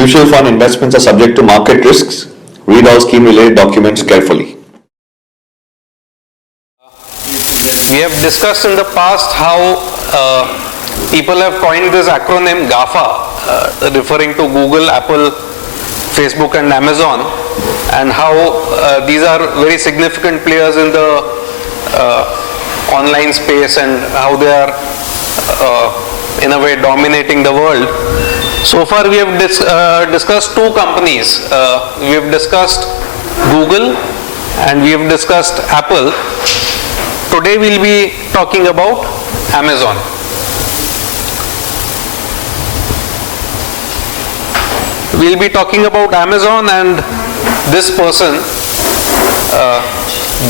Mutual fund investments are subject to market risks. Read all scheme related documents carefully. We have discussed in the past how people have coined this acronym GAFA, referring to Google, Apple, Facebook and Amazon, and how these are very significant players in the online space and how they are in a way dominating the world. So far we have discussed two companies. We have discussed Google and we have discussed Apple. Today we'll be talking about Amazon. We'll be talking about Amazon and this person,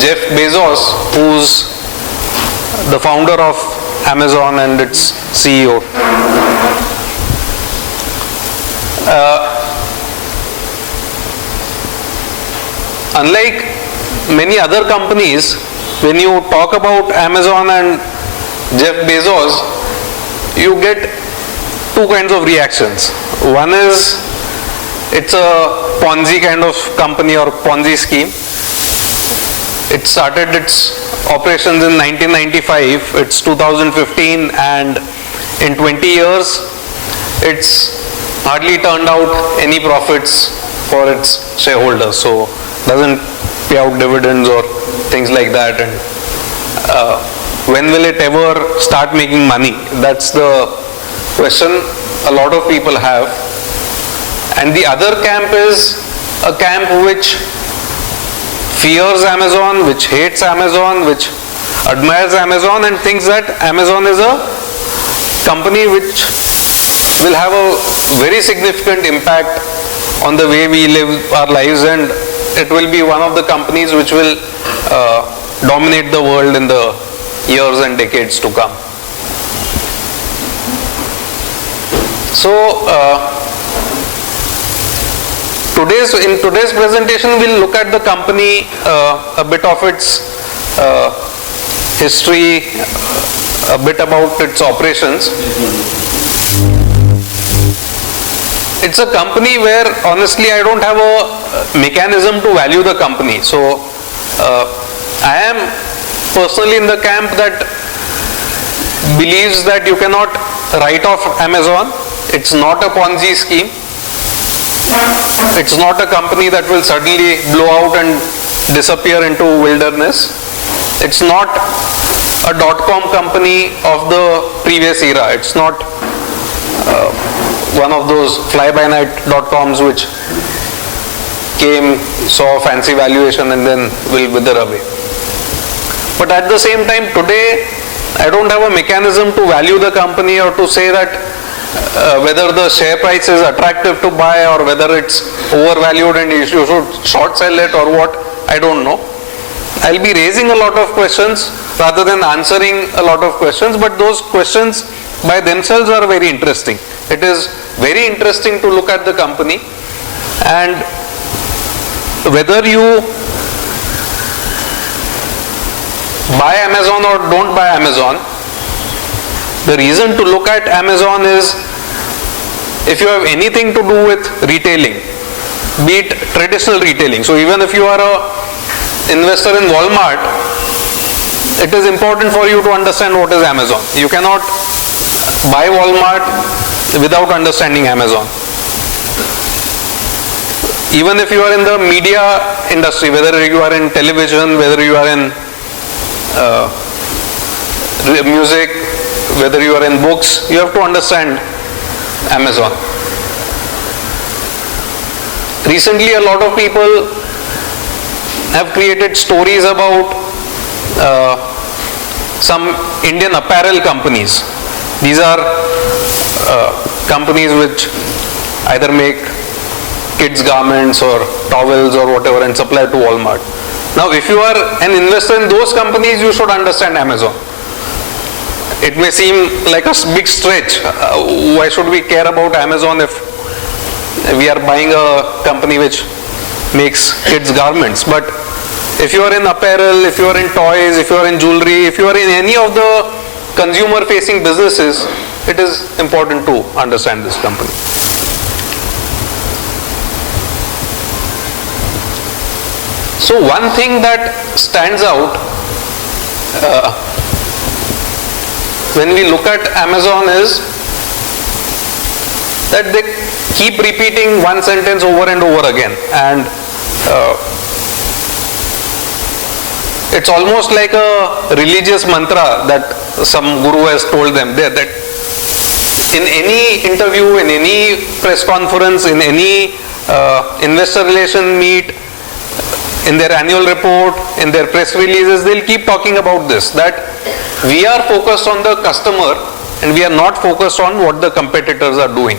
Jeff Bezos, who's the founder of Amazon and its CEO. Unlike many other companies, when you talk about Amazon and Jeff Bezos, you get two kinds of reactions. One is it's a Ponzi kind of company or Ponzi scheme. It started its operations in 1995, it's 2015, and in 20 years it's hardly turned out any profits for its shareholders, so doesn't pay out dividends or things like that. And when will it ever start making money? That's the question a lot of people have. And the other camp is a camp which fears Amazon, which hates Amazon, which admires Amazon and thinks that Amazon is a company which will have a very significant impact on the way we live our lives, and it will be one of the companies which will dominate the world in the years and decades to come. So in today's presentation we'll look at the company, a bit of its history, a bit about its operations. It's a company where honestly I don't have a mechanism to value the company. So I am personally in the camp that believes that you cannot write off Amazon. It's not a Ponzi scheme. It's not a company that will suddenly blow out and disappear into wilderness. It's not a dot-com company of the previous era. It's not one of those fly-by-night dot-coms which came, saw fancy valuation and then will wither away. But at the same time, today I don't have a mechanism to value the company or to say that whether the share price is attractive to buy or whether it's overvalued and you should short sell it or what, I don't know. I'll be raising a lot of questions rather than answering a lot of questions, but those questions by themselves are very interesting. It is very interesting to look at the company, and whether you buy Amazon or don't buy Amazon, the reason to look at Amazon is if you have anything to do with retailing, be it traditional retailing. So even if you are an investor in Walmart, it is important for you to understand what is Amazon. You cannot buy Walmart without understanding Amazon. Even if you are in the media industry, whether you are in television, whether you are in music, whether you are in books, you have to understand Amazon. Recently, a lot of people have created stories about some Indian apparel companies. These are companies which either make kids garments or towels or whatever and supply to Walmart. Now, if you are an investor in those companies, you should understand Amazon. It may seem like a big stretch. Why should we care about Amazon if we are buying a company which makes kids garments? But if you are in apparel, if you are in toys, if you are in jewelry, if you are in any of the consumer facing businesses, it is important to understand this company. So one thing that stands out when we look at Amazon is that they keep repeating one sentence over and over again, and it's almost like a religious mantra that some guru has told them there, that in any interview, in any press conference, in any investor relation meet, in their annual report, in their press releases, they'll keep talking about this, that we are focused on the customer and we are not focused on what the competitors are doing.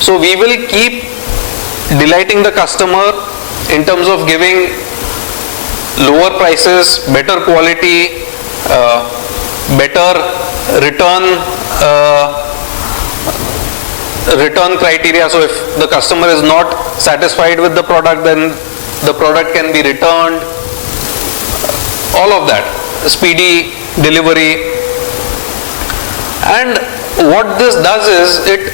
So we will keep delighting the customer in terms of giving lower prices, better quality, better return criteria. So if the customer is not satisfied with the product, then the product can be returned. All of that, speedy delivery. And what this does is it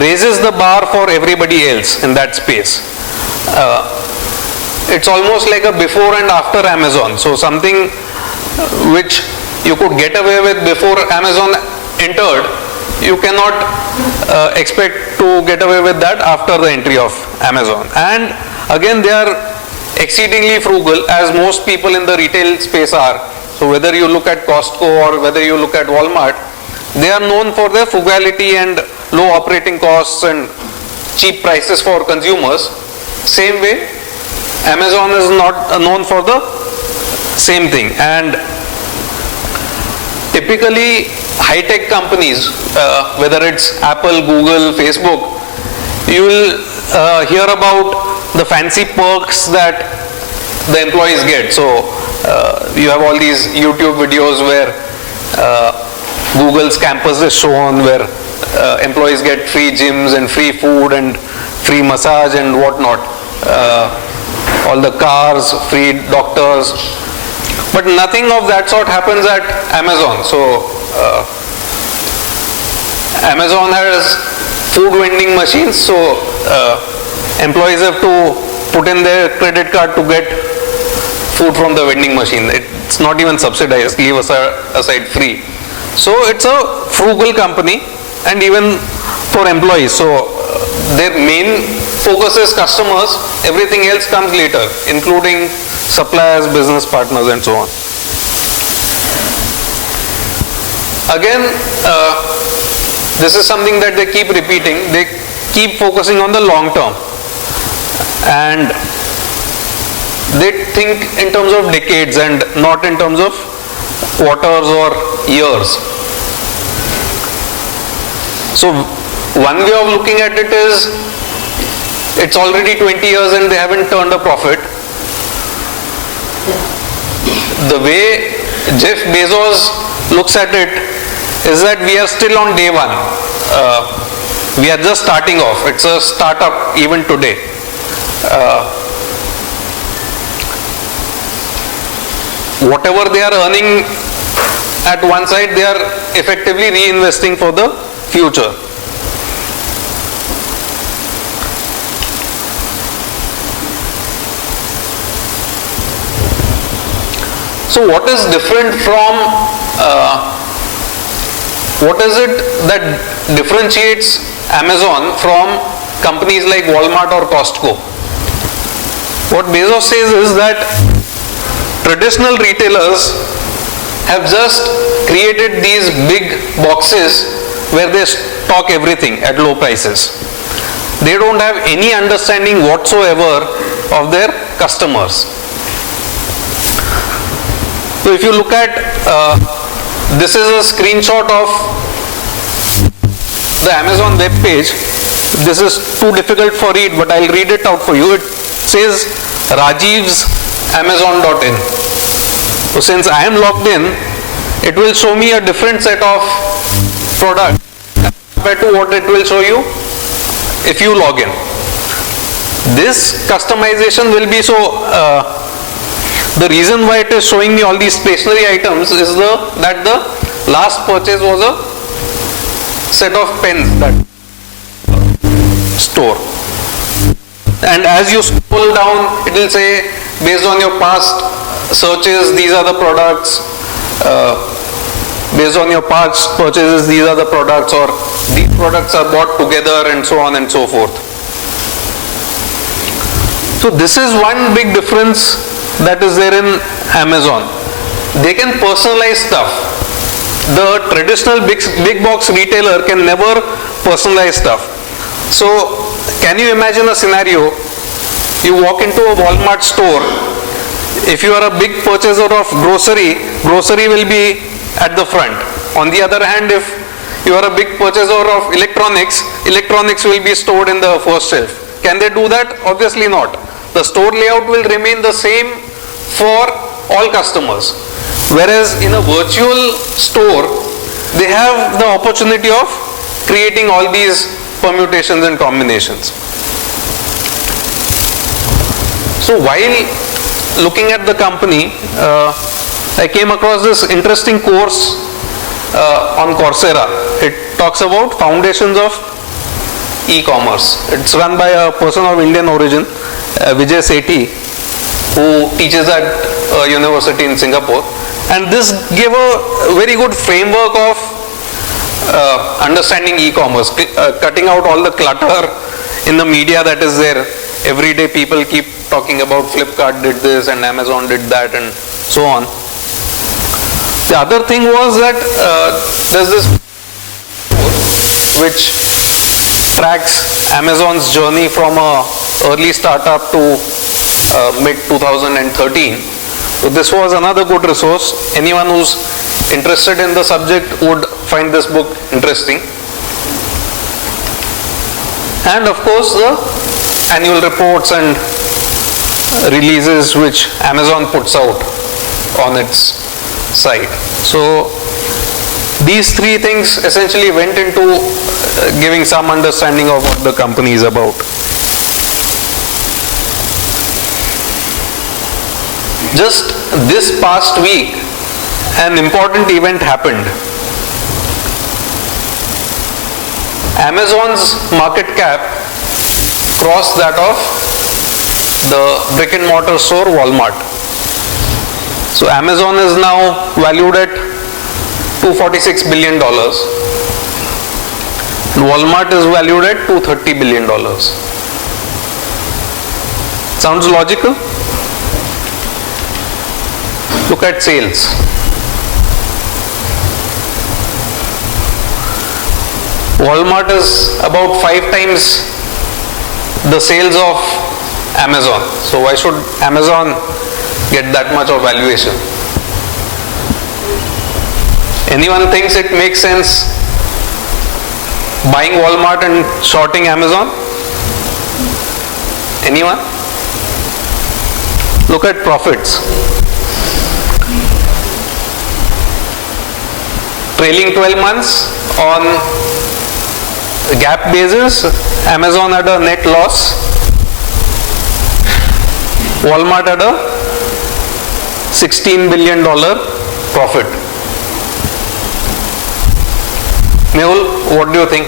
raises the bar for everybody else in that space. It's almost like a before and after Amazon. So something which you could get away with before Amazon entered, you cannot expect to get away with that after the entry of Amazon. And again, they are exceedingly frugal, as most people in the retail space are. So whether you look at Costco or whether you look at Walmart, they are known for their frugality and low operating costs and cheap prices for consumers. Same way, Amazon is not known for the same thing. And typically, high-tech companies, whether it's Apple, Google, Facebook, you will hear about the fancy perks that the employees get. So you have all these YouTube videos where Google's campus is shown, where employees get free gyms and free food and free massage and whatnot. All the cars, free doctors. But nothing of that sort happens at Amazon. So Amazon has food vending machines, so employees have to put in their credit card to get food from the vending machine. It's not even subsidized, leave aside free. So it's a frugal company, and even for employees. So their main focus is customers, everything else comes later, including suppliers, business partners, and so on. Again, this is something that they keep repeating. They keep focusing on the long term, and they think in terms of decades and not in terms of quarters or years. So one way of looking at it is, it's already 20 years and they haven't turned a profit. The way Jeff Bezos looks at it is that we are still on day one. We are just starting off. It's a startup even today. Whatever they are earning at one side, they are effectively reinvesting for the future. So what is different from, what is it that differentiates Amazon from companies like Walmart or Costco? What Bezos says is that traditional retailers have just created these big boxes where they stock everything at low prices. They don't have any understanding whatsoever of their customers. So if you look at, this is a screenshot of the Amazon web page. This is too difficult for read, but I'll read it out for you. It says Rajiv's Amazon.in. So since I am logged in, it will show me a different set of products compared to what it will show you if you log in. This customization will be so, the reason why it is showing me all these stationery items is that the last purchase was a set of pens that store. and as you scroll down, it will say, based on your past searches, these are the products, based on your past purchases, these are the products, or these products are bought together, and so on and so forth. So this is one big difference that is there in Amazon. They can personalize stuff. The traditional big box retailer can never personalize stuff. So can you imagine a scenario? You walk into a Walmart store. If you are a big purchaser of grocery will be at the front. On the other hand, if you are a big purchaser of electronics will be stored in the first shelf. Can they do that? Obviously not. The store layout will remain the same for all customers. Whereas in a virtual store, they have the opportunity of creating all these permutations and combinations. So while looking at the company, I came across this interesting course on Coursera. It talks about foundations of e-commerce. It's run by a person of Indian origin, Vijay Sethi, who teaches at a university in Singapore. And this gave a very good framework of understanding e-commerce, cutting out all the clutter in the media that is there. Every day people keep talking about Flipkart did this and Amazon did that and so on. The other thing was that there's this which tracks Amazon's journey from a early startup to mid 2013. So this was another good resource. Anyone who's interested in the subject would find this book interesting. And of course the annual reports and releases which Amazon puts out on its site. So these three things essentially went into giving some understanding of what the company is about. Just this past week, an important event happened. Amazon's market cap crossed that of the brick and mortar store Walmart. So Amazon is now valued at $246 billion. And Walmart is valued at $230 billion. Sounds logical? Look at sales. Walmart is about 5 times the sales of Amazon. So why should Amazon get that much of valuation? Anyone thinks it makes sense buying Walmart and shorting Amazon? Anyone? Look at profits. Trailing 12 months on GAAP basis, Amazon had a net loss. Walmart had a $16 billion profit. Mehul, what do you think?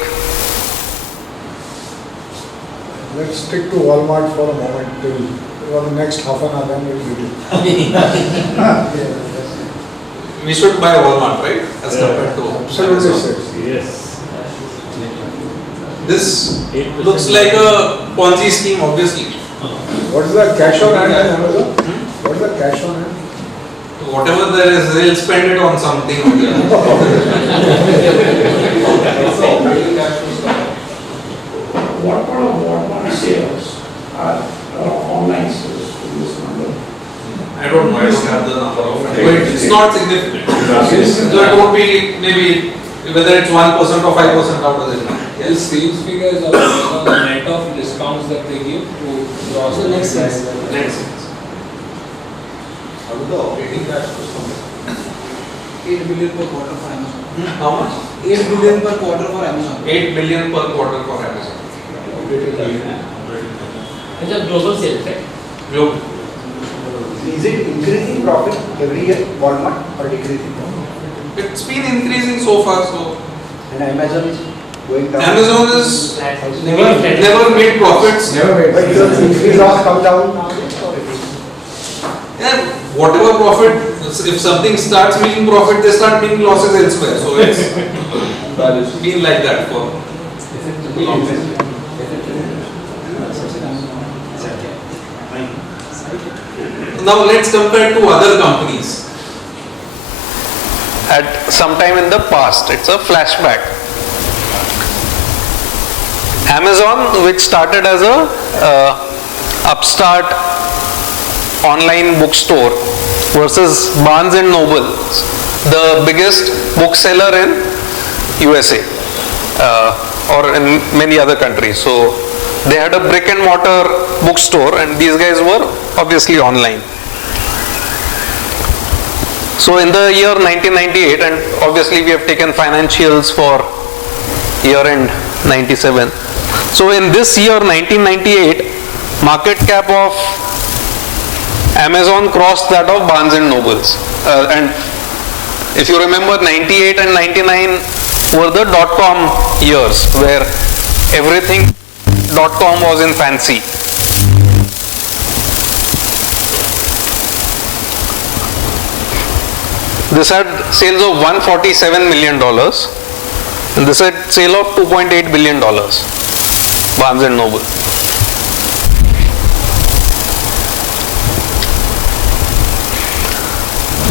Let's stick to Walmart for a moment till the next half an hour, then we'll be We should buy Walmart, right? As compared to absolutely Amazon. sir. Yes. This looks like a Ponzi scheme, obviously. What is the cash on hand in Amazon? What is the cash on hand? Whatever there is, they'll spend it on something or the What part of Walmart sales are online sales to this number? I don't know, I don't have the number of it. But it's not significant. So it won't be maybe whether it's 1% or 5%, how does it matter? The sales figures are based on the net of discounts that they give to gross. So next sense. Next sense. How do the operating cash flows come? 8 billion per quarter for Amazon. How much? 8 billion per quarter for Amazon. 8 billion per quarter for Amazon. It's a global sales, right? Global. Is it increasing profit every year, Walmart, or decreasing? It's been increasing so far, so And Amazon is going down. Amazon is Never never made profits. Never made. But your increase loss come down. Yeah, whatever profit, if something starts making profit, they start making losses elsewhere. So it's been like that for long time. Now let's compare to other companies. At some time in the past, it's a flashback. Amazon, which started as a upstart online bookstore, versus Barnes and Noble, the biggest bookseller in USA or in many other countries. So they had a brick and mortar bookstore, and these guys were obviously online. So in the year 1998, and obviously we have taken financials for year end 97. So in this year 1998, market cap of Amazon crossed that of Barnes and Nobles. And if you remember, 98 and 99 were the dot-com years where everything dot-com was in fancy. This had sales of $147 million and this had sale of $2.8 billion, Barnes and Noble.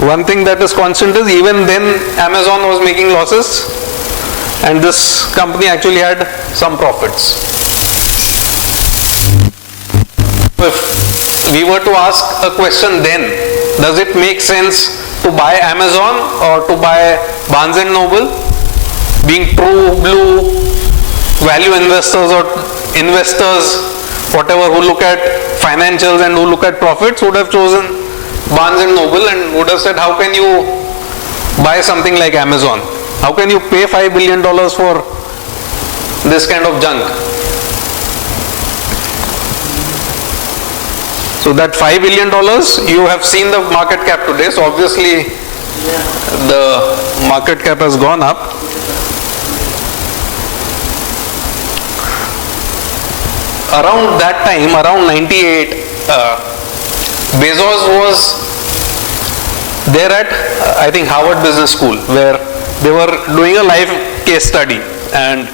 One thing that is constant is even then Amazon was making losses and this company actually had some profits. If we were to ask a question then, does it make sense to buy Amazon or to buy Barnes and Noble? Being true blue value investors or investors, whatever, who look at financials and who look at profits, would have chosen Barnes and Noble and would have said, how can you buy something like Amazon? How can you pay $5 billion for this kind of junk? So that $5 billion, you have seen the market cap today. So obviously the market cap has gone up. Around that time, around 98, Bezos was there at, I think, Harvard Business School, where they were doing a live case study, and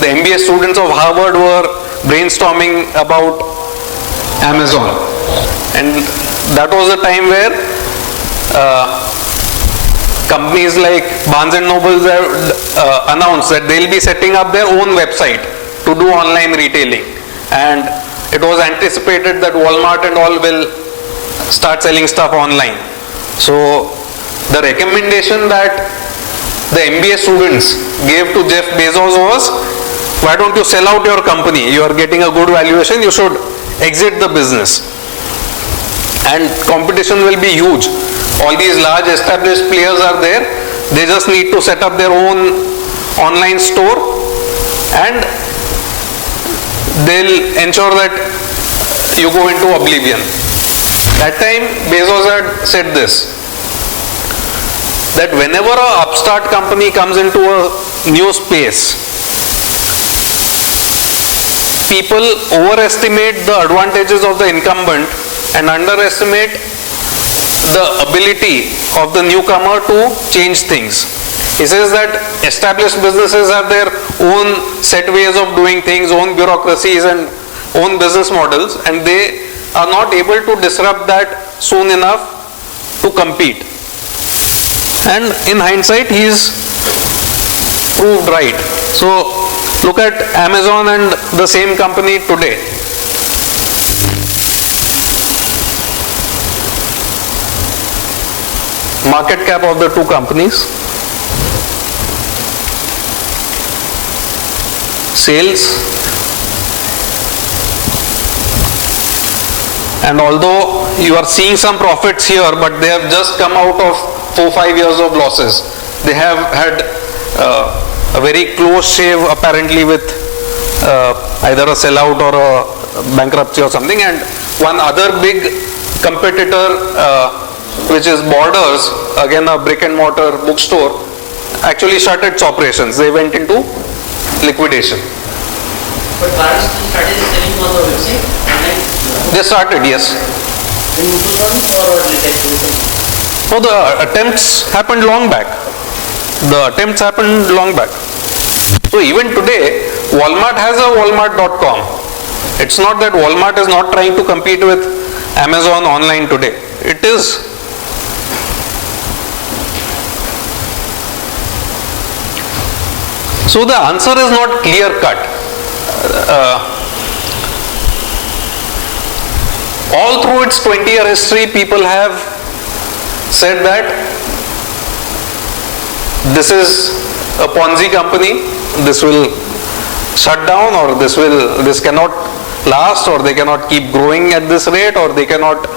the MBA students of Harvard were brainstorming about Amazon, and that was a time where companies like Barnes and Noble announced that they'll be setting up their own website to do online retailing, and it was anticipated that Walmart and all will start selling stuff online. So the recommendation that the MBA students gave to Jeff Bezos was, why don't you sell out your company? You are getting a good valuation, you should exit the business. And competition will be huge. All these large established players are there. They just need to set up their own online store and they'll ensure that you go into oblivion. That time Bezos had said this, that whenever an upstart company comes into a new space, people overestimate the advantages of the incumbent and underestimate the ability of the newcomer to change things. He says that established businesses have their own set ways of doing things, own bureaucracies and own business models, and they are not able to disrupt that soon enough to compete. And in hindsight, he's proved right. So look at Amazon and the same company today. Market cap of the two companies, sales, and although you are seeing some profits here, but they have just come out of 4-5 years of losses. They have had a very close shave apparently with either a sellout or a bankruptcy or something. And one other big competitor, which is Borders, again a brick and mortar bookstore, actually shut its operations. They went into liquidation. But cars started selling on the website online They started, yes. in 2000 or latest? No, the attempts happened long back. So even today, Walmart has a Walmart.com. It's not that Walmart is not trying to compete with Amazon online today. It is. So the answer is not clear cut. All through its 20-year history, people have said that this is a Ponzi company, this will shut down, or this cannot last, or they cannot keep growing at this rate, or they cannot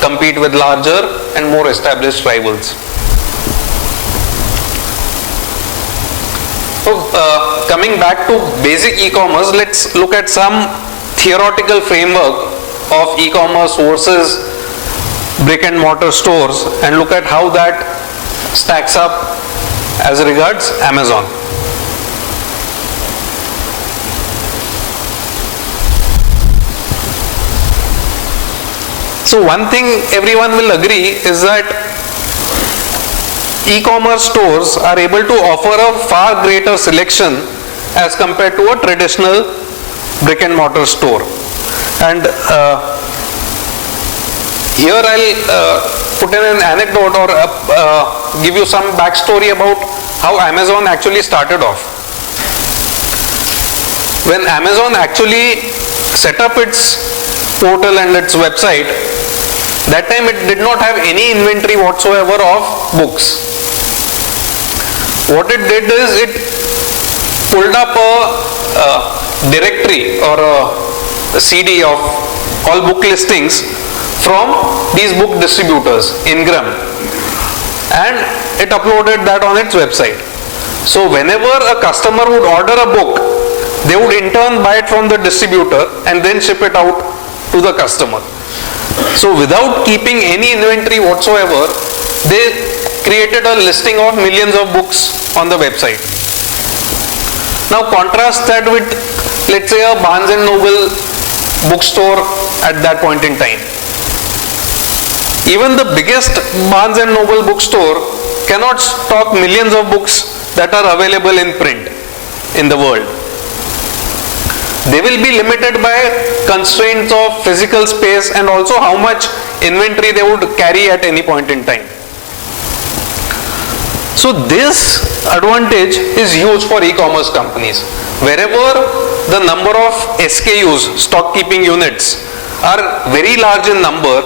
compete with larger and more established rivals. So coming back to basic e-commerce, let's look at some theoretical framework of e-commerce versus brick and mortar stores and look at how that stacks up as regards Amazon. So one thing everyone will agree is that e-commerce stores are able to offer a far greater selection as compared to a traditional brick and mortar store. And here I'll put in an anecdote or give you some backstory about how Amazon actually started off. When Amazon actually set up its portal and its website, that time it did not have any inventory whatsoever of books. What it did is it pulled up a directory or a CD of all book listings from these book distributors, Ingram, and it uploaded that on its website. So whenever a customer would order a book, they would in turn buy it from the distributor and then ship it out to the customer. So without keeping any inventory whatsoever, they created a listing of millions of books on the website. Now contrast that with, let's say, a Barnes and Noble bookstore at that point in time. Even the biggest Barnes and Noble bookstore cannot stock millions of books that are available in print in the world. They will be limited by constraints of physical space and also how much inventory they would carry at any point in time. So this advantage is huge for e-commerce companies. Wherever the number of SKUs, stock keeping units, are very large in number,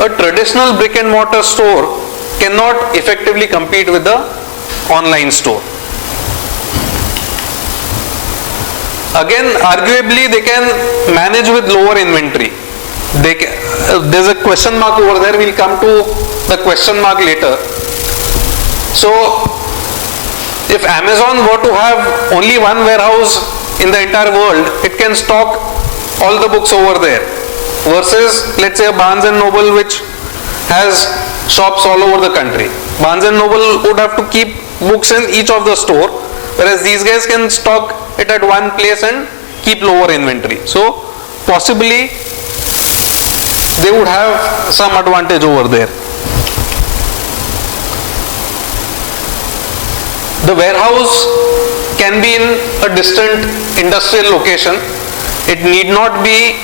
a traditional brick and mortar store cannot effectively compete with the online store. Again, arguably they can manage with lower inventory. There's a question mark over there, we'll come to the question mark later. So, if Amazon were to have only one warehouse in the entire world, it can stock all the books over there. Versus, let's say, a Barnes and Noble which has shops all over the country. Barnes and Noble would have to keep books in each of the store, whereas these guys can stock it at one place and keep lower inventory. So, possibly, they would have some advantage over there. The warehouse can be in a distant industrial location. It need not be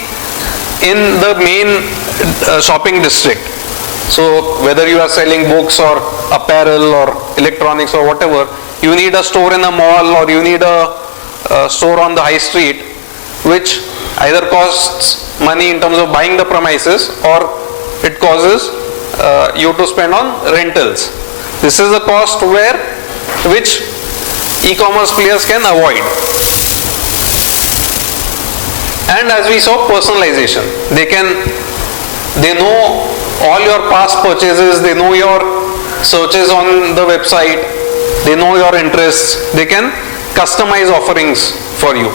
in the main shopping district. So whether you are selling books or apparel or electronics or whatever, you need a store in a mall or you need a store on the high street, which either costs money in terms of buying the premises or it causes you to spend on rentals. This is a cost which e-commerce players can avoid. And as we saw, personalization. They know all your past purchases, they know your searches on the website, they know your interests, they can customize offerings for you.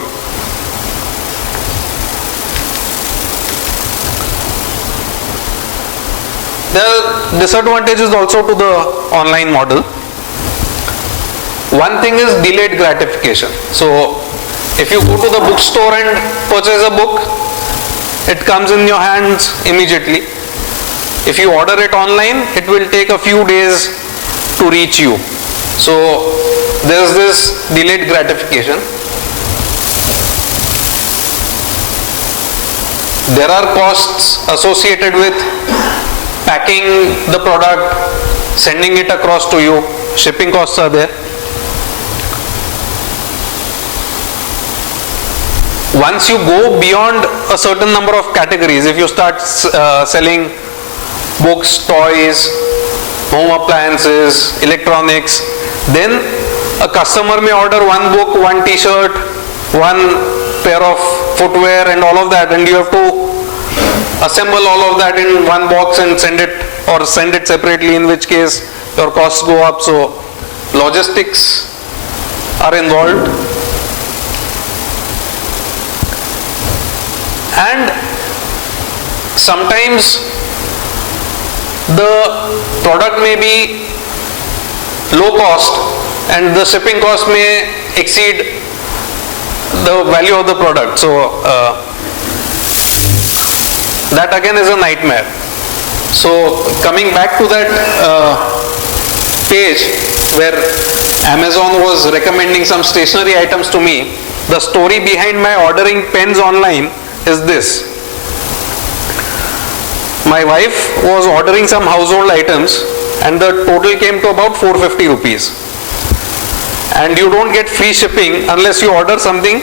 There are disadvantages also to the online model. One thing is delayed gratification. So if you go to the bookstore and purchase a book, it comes in your hands immediately. If you order it online, it will take a few days to reach you. So there's this delayed gratification. There are costs associated with packing the product, sending it across to you. Shipping costs are there. Once you go beyond a certain number of categories, if you start selling books, toys, home appliances, electronics, then a customer may order one book, one t-shirt, one pair of footwear and all of that, and you have to assemble all of that in one box and send it, or send it separately, in which case your costs go up. So logistics are involved. And sometimes the product may be low cost and the shipping cost may exceed the value of the product. So that again is a nightmare. So coming back to that page where Amazon was recommending some stationery items to me, the story behind my ordering pens online is this. My wife was ordering some household items and the total came to about 450 rupees. And you don't get free shipping unless you order something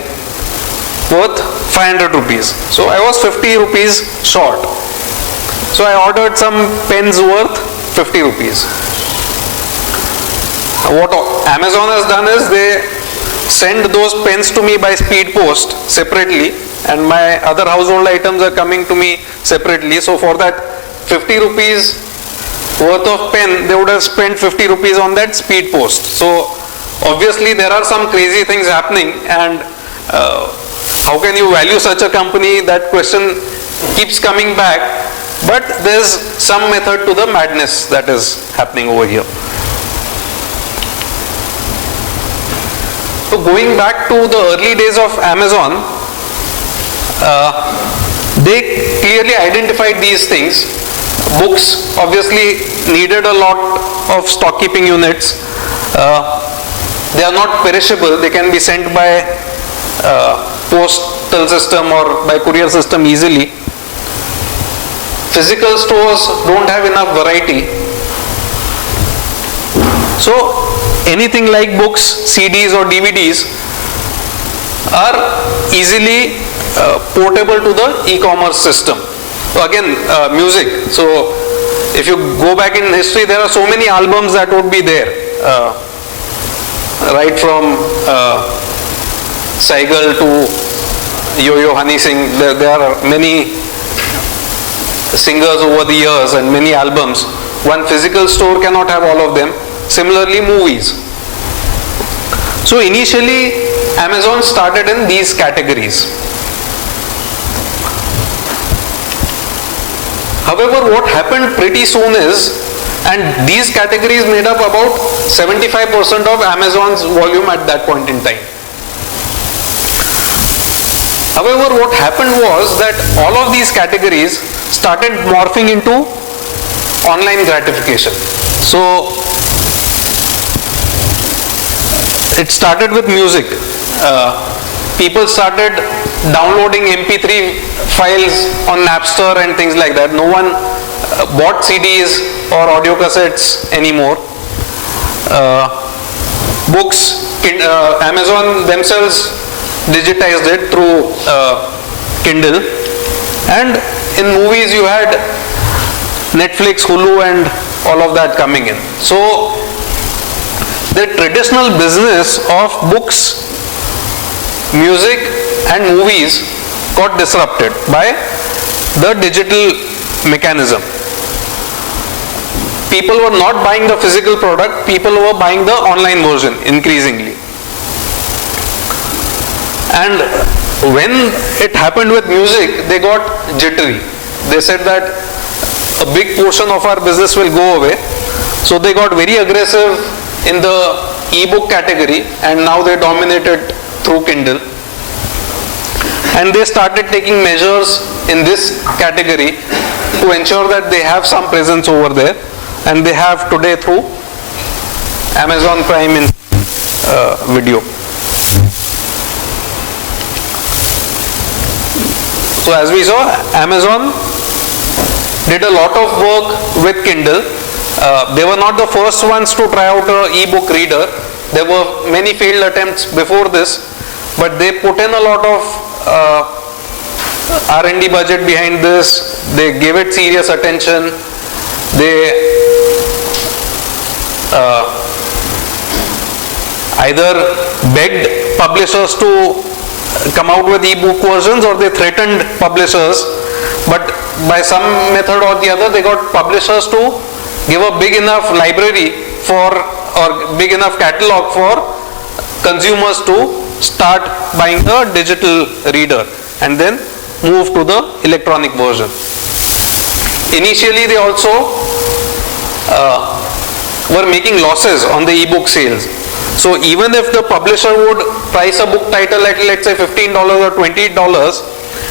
worth 500 rupees. So I was 50 rupees short. So I ordered some pens worth 50 rupees. What Amazon has done is they send those pens to me by speed post separately, and my other household items are coming to me separately. So for that 50 rupees worth of pen, they would have spent 50 rupees on that speed post. So obviously there are some crazy things happening, and how can you value such a company? That question keeps coming back. But there's some method to the madness that is happening over here. So going back to the early days of Amazon, they clearly identified these things. Books obviously needed a lot of stock keeping units. They are not perishable. They can be sent by postal system or by courier system easily. Physical stores don't have enough variety. So anything like books, CDs or DVDs are easily portable to the e-commerce system. So again, music. So if you go back in history, there are so many albums that would be there. Right from Saigal to Yo-Yo Honey Singh, there are many singers over the years and many albums. One physical store cannot have all of them. Similarly, movies. So initially, Amazon started in these categories. However, what happened pretty soon is, and these categories made up about 75% of Amazon's volume at that point in time. However, what happened was that all of these categories started morphing into online gratification. So it started with music. People started downloading MP3 files on Napster and things like that. No one bought CDs or audio cassettes anymore. Books, Amazon themselves digitized it through Kindle, and in movies you had Netflix, Hulu and all of that coming in. So the traditional business of books, music and movies got disrupted by the digital mechanism. People were not buying the physical product, people were buying the online version increasingly. And when it happened with music, they got jittery. They said that a big portion of our business will go away. So they got very aggressive in the e-book category, and now they dominate it through Kindle. And they started taking measures in this category to ensure that they have some presence over there, and they have today through Amazon Prime in video. So as we saw, Amazon did a lot of work with Kindle. They were not the first ones to try out an e-book reader. There were many failed attempts before this, but they put in a lot of R&D budget behind this. They gave it serious attention. They either begged publishers to come out with e-book versions, or they threatened publishers, but by some method or the other they got publishers to give a big enough library for, or big enough catalog for consumers to start buying a digital reader and then move to the electronic version. Initially they also were making losses on the e-book sales. So even if the publisher would price a book title at, let's say, $15 or $20,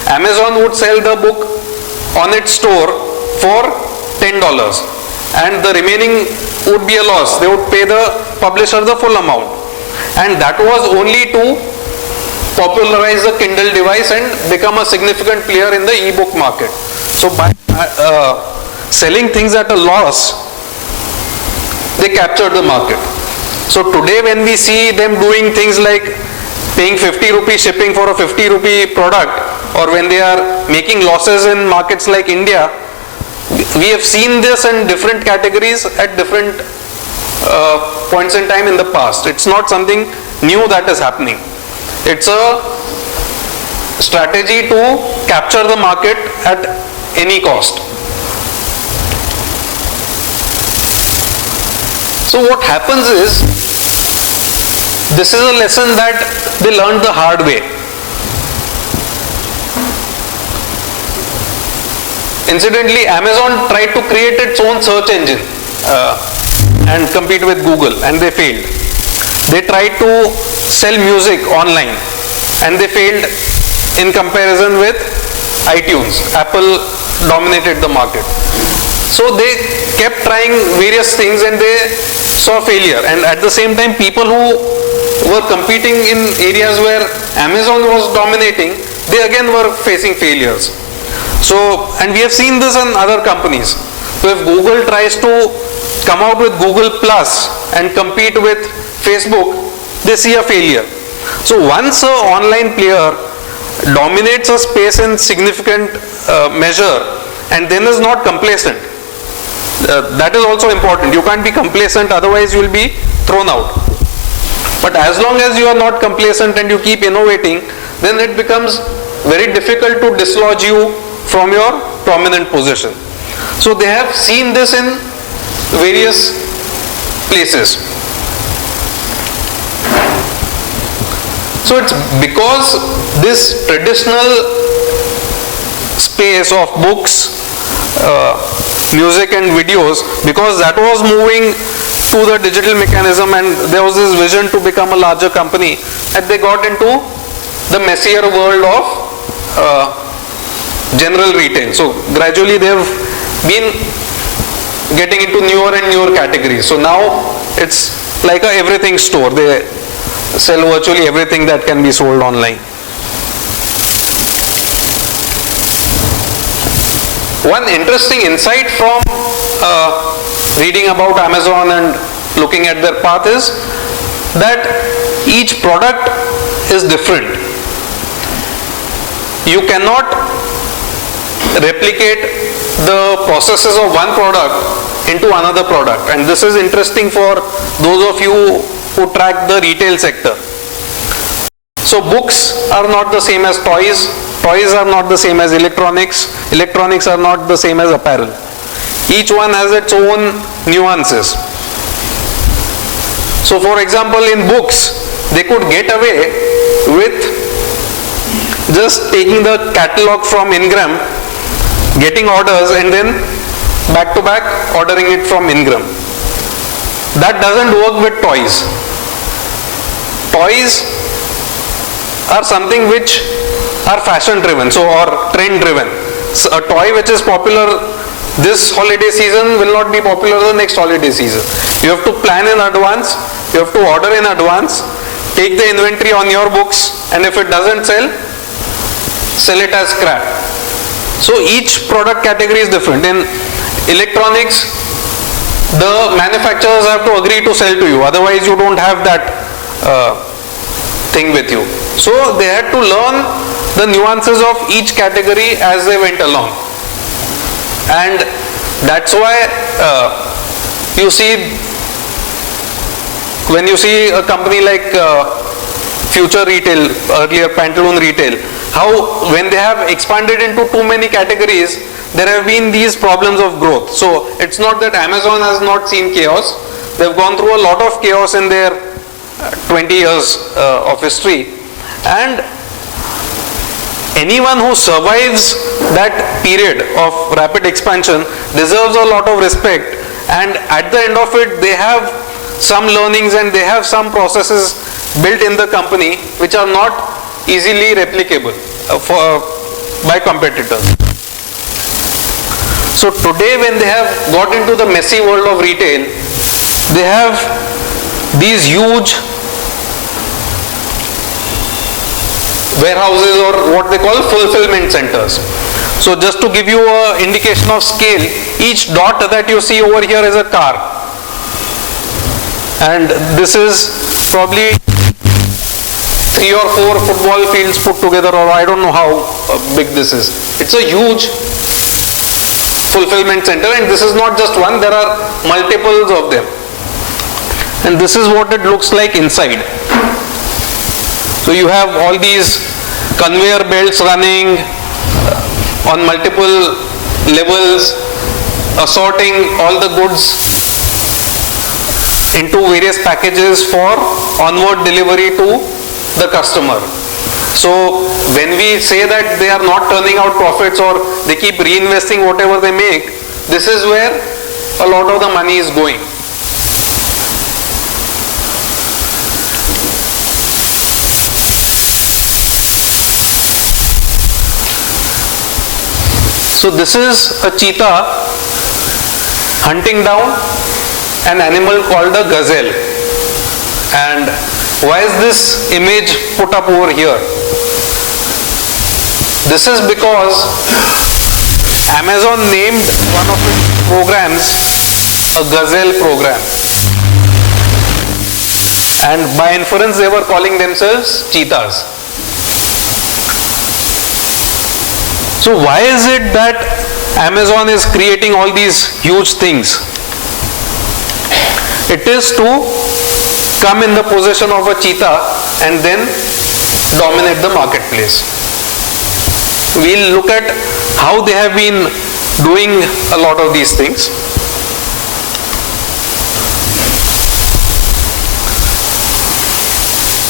Amazon would sell the book on its store for $10, and the remaining would be a loss. They would pay the publisher the full amount, and that was only to popularize the Kindle device and become a significant player in the e-book market. So by selling things at a loss, they captured the market. So today when we see them doing things like paying 50 rupee shipping for a 50 rupee product, or when they are making losses in markets like India, we have seen this in different categories at different points in time in the past. It's not something new that is happening. It's a strategy to capture the market at any cost. So what happens is, this is a lesson that they learned the hard way. Incidentally, Amazon tried to create its own search engine and compete with Google, and they failed. They tried to sell music online, and they failed in comparison with iTunes. Apple dominated the market. So they kept trying various things and they saw failure. And at the same time, people who were competing in areas where Amazon was dominating, they again were facing failures. So, and we have seen this in other companies. So if Google tries to come out with Google Plus and compete with Facebook, they see a failure. So once an online player dominates a space in significant measure and then is not complacent, that is also important. You can't be complacent, otherwise you will be thrown out. But as long as you are not complacent and you keep innovating, then it becomes very difficult to dislodge you from your prominent position. So they have seen this in various places. So it's because this traditional space of books, music and videos, because that was moving to the digital mechanism and there was this vision to become a larger company, and they got into the messier world of general retail. So gradually they have been getting into newer and newer categories. So now it's like a everything store. They sell virtually everything that can be sold online. One interesting insight from reading about Amazon and looking at their path is that each product is different. You cannot replicate the processes of one product into another product, and this is interesting for those of you who track the retail sector. So books are not the same as toys, toys are not the same as electronics, electronics are not the same as apparel. Each one has its own nuances. So for example, in books, they could get away with just taking the catalog from Ingram, getting orders, and then back to back ordering it from Ingram. That doesn't work with toys. toys are something which are fashion driven, so or trend driven. So a toy which is popular this holiday season will not be popular the next holiday season. You have to plan in advance, you have to order in advance, take the inventory on your books, and if it doesn't sell it as scrap. So each product category is different. In electronics, the manufacturers have to agree to sell to you, otherwise you don't have that thing with you. So they had to learn the nuances of each category as they went along. And that's why you see, when you see a company like Future Retail, earlier Pantaloon Retail, how when they have expanded into too many categories, there have been these problems of growth. So it's not that Amazon has not seen chaos. They've gone through a lot of chaos in their 20 years of history. And anyone who survives that period of rapid expansion deserves a lot of respect, and at the end of it they have some learnings and they have some processes built in the company which are not easily replicable by competitors. So today when they have got into the messy world of retail, they have these huge warehouses or what they call fulfillment centers. So just to give you an indication of scale, each dot that you see over here is a car. And this is probably 3 or 4 football fields put together, or I don't know how big this is. It's a huge fulfillment center, and this is not just one, there are multiples of them. And this is what it looks like inside. So you have all these conveyor belts running on multiple levels, assorting all the goods into various packages for onward delivery to the customer. So when we say that they are not turning out profits or they keep reinvesting whatever they make, this is where a lot of the money is going. So this is a cheetah hunting down an animal called a gazelle. And why is this image put up over here? This is because Amazon named one of its programs a gazelle program. And by inference they were calling themselves cheetahs. So why is it that Amazon is creating all these huge things? It is to come in the possession of a cheetah and then dominate the marketplace. We'll look at how they have been doing a lot of these things.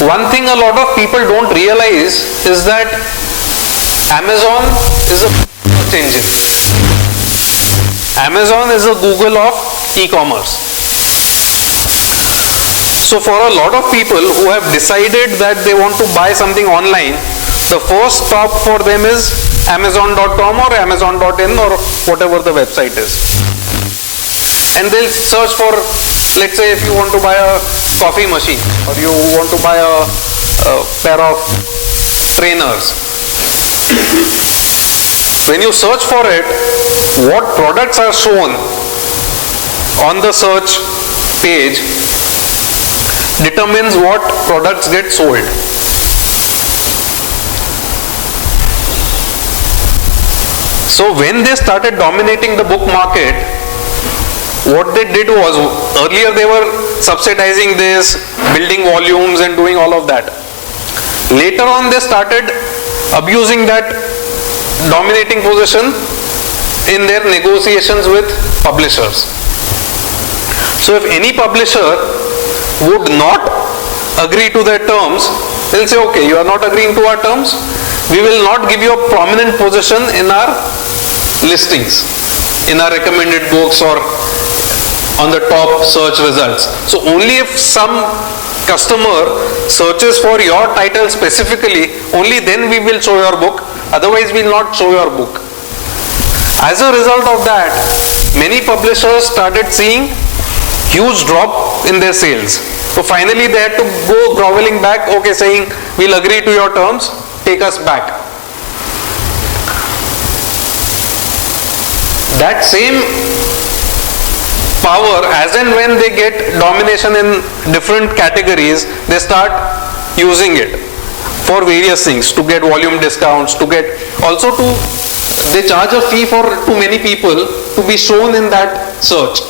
One thing a lot of people don't realize is that Amazon is a search engine. Amazon is a Google of e-commerce. So for a lot of people who have decided that they want to buy something online, the first stop for them is Amazon.com or Amazon.in or whatever the website is. And they'll search for, let's say if you want to buy a coffee machine or you want to buy a pair of trainers. When you search for it, what products are shown on the search page determines what products get sold. So when they started dominating the book market, what they did was, earlier they were subsidizing this, building volumes and doing all of that. Later on they started abusing that dominating position in their negotiations with publishers. So if any publisher would not agree to their terms, they'll say, okay, you are not agreeing to our terms, we will not give you a prominent position in our listings, in our recommended books or on the top search results. So only if some customer searches for your title specifically, only then we will show your book, otherwise we will not show your book. As a result of that, many publishers started seeing huge drop in their sales. So finally they had to go groveling back, okay, saying we'll agree to your terms, take us back. That same power, as and when they get domination in different categories, they start using it for various things, to get volume discounts, to get, also to, they charge a fee for too many people to be shown in that search.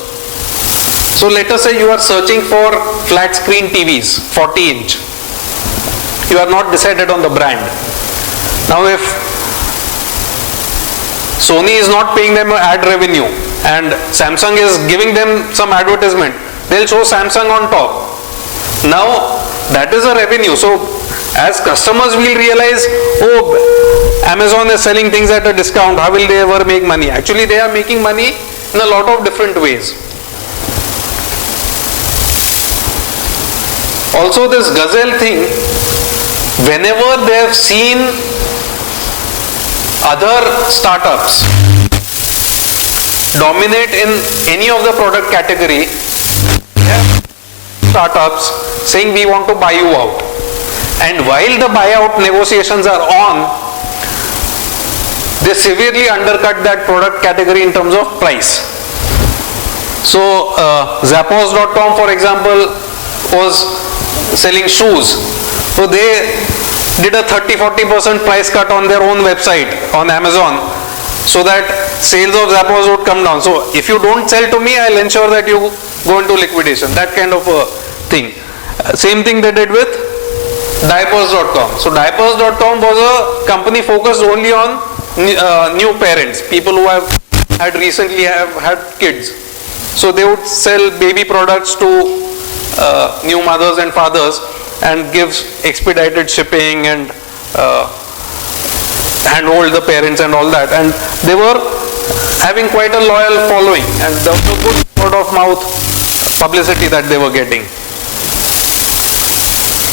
So let us say you are searching for flat screen TVs, 40-inch. You are not decided on the brand. Now if Sony is not paying them ad revenue and Samsung is giving them some advertisement, they'll show Samsung on top. Now that is a revenue. So as customers will realize, oh, Amazon is selling things at a discount, how will they ever make money? Actually they are making money in a lot of different ways. Also this Gazelle thing, whenever they have seen other startups dominate in any of the product category, startups saying we want to buy you out. And while the buyout negotiations are on, they severely undercut that product category in terms of price. So Zappos.com, for example, was selling shoes. So they did a 30-40% price cut on their own website on Amazon, so that sales of Zappos would come down. So if you don't sell to me, I'll ensure that you go into liquidation. That kind of a thing. Same thing they did with Diapers.com. So Diapers.com was a company focused only on new parents, people who have recently had kids. So they would sell baby products to new mothers and fathers and gives expedited shipping and handhold the parents and all that. And they were having quite a loyal following, and there was a good word of mouth publicity that they were getting.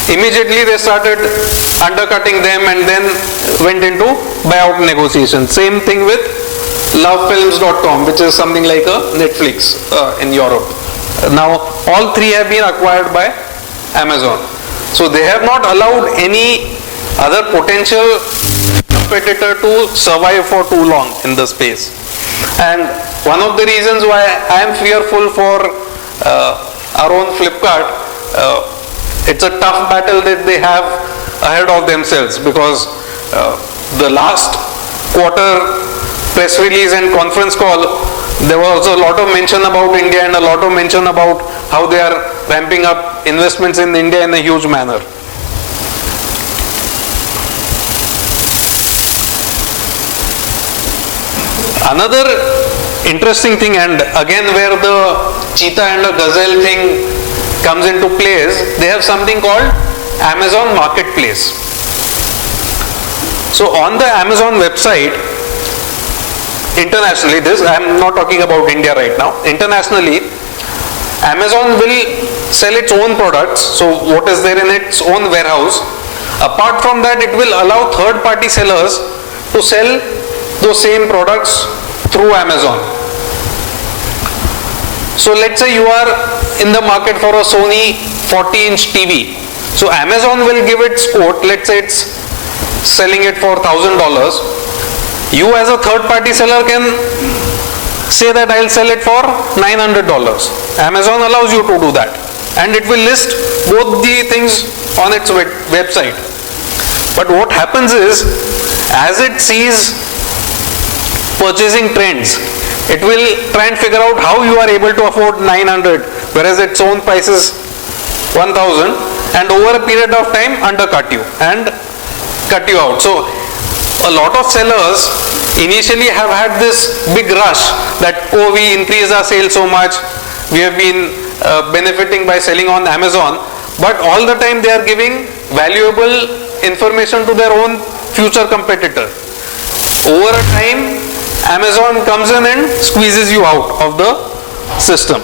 Immediately they started undercutting them and then went into buyout negotiations. Same thing with lovefilms.com, which is something like a Netflix in Europe. Now all three have been acquired by Amazon. So they have not allowed any other potential competitor to survive for too long in the space. And one of the reasons why I am fearful for our own Flipkart, it's a tough battle that they have ahead of themselves, because the last quarter press release and conference call, there was a lot of mention about India and a lot of mention about how they are ramping up investments in India in a huge manner. Another interesting thing, and again where the cheetah and the gazelle thing comes into play, is they have something called Amazon Marketplace. So on the Amazon website, internationally, I'm not talking about India right now, internationally, Amazon will sell its own products, so what is there in its own warehouse. Apart from that, it will allow third-party sellers to sell those same products through Amazon. So let's say you are in the market for a Sony 40-inch TV. So Amazon will give its quote, let's say it's selling it for $1,000. You as a third-party seller can say that I'll sell it for $900. Amazon allows you to do that. And it will list both the things on its website. But what happens is, as it sees purchasing trends, it will try and figure out how you are able to afford 900, whereas its own price is 1,000, and over a period of time undercut you and cut you out. So a lot of sellers initially have had this big rush that, oh, we increase our sales so much, we have been benefiting by selling on Amazon, but all the time they are giving valuable information to their own future competitor. Over a time, Amazon comes in and squeezes you out of the system.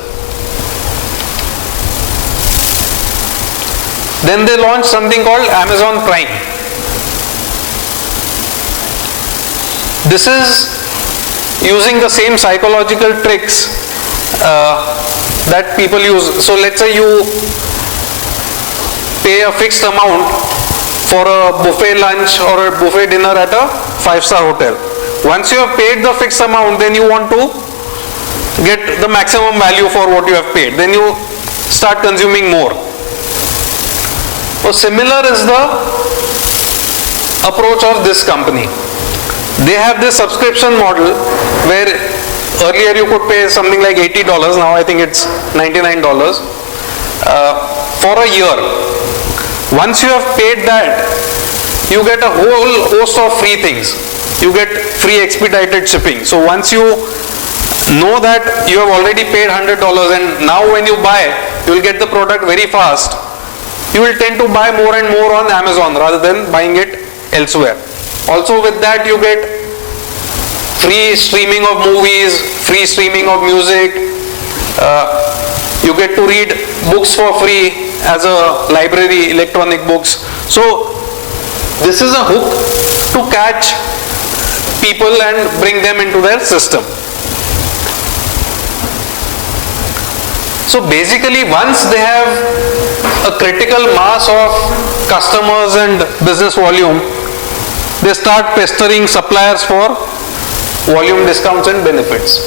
Then they launched something called Amazon Prime. This is using the same psychological tricks that people use. So let's say you pay a fixed amount for a buffet lunch or a buffet dinner at a 5-star hotel. Once you have paid the fixed amount, then you want to get the maximum value for what you have paid. Then you start consuming more. So similar is the approach of this company. They have this subscription model where earlier you could pay something like $80, now I think it's $99 for a year. Once you have paid that, you get a whole host of free things. You get free expedited shipping. So once you know that you have already paid $100 and now when you buy, you will get the product very fast, you will tend to buy more and more on Amazon rather than buying it elsewhere. Also with that you get free streaming of movies, free streaming of music, you get to read books for free as a library, electronic books. So this is a hook to catch people and bring them into their system. So basically once they have a critical mass of customers and business volume, they start pestering suppliers for volume discounts and benefits.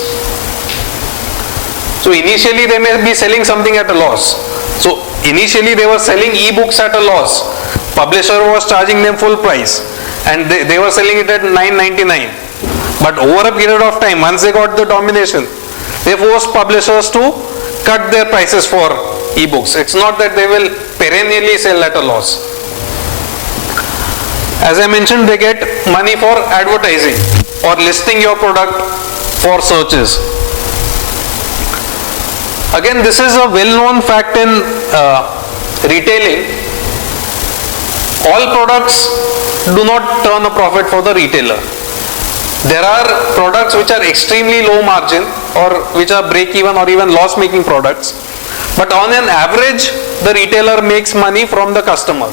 So initially they may be selling something at a loss. So initially they were selling e-books at a loss. Publisher was charging them full price and they were selling it at $9.99. But over a period of time, once they got the domination, they forced publishers to cut their prices for e-books. It's not that they will perennially sell at a loss. As I mentioned, they get money for advertising or listing your product for searches. Again, this is a well-known fact in retailing. All products do not turn a profit for the retailer. There are products which are extremely low margin or which are break-even or even loss-making products. But on an average, the retailer makes money from the customer.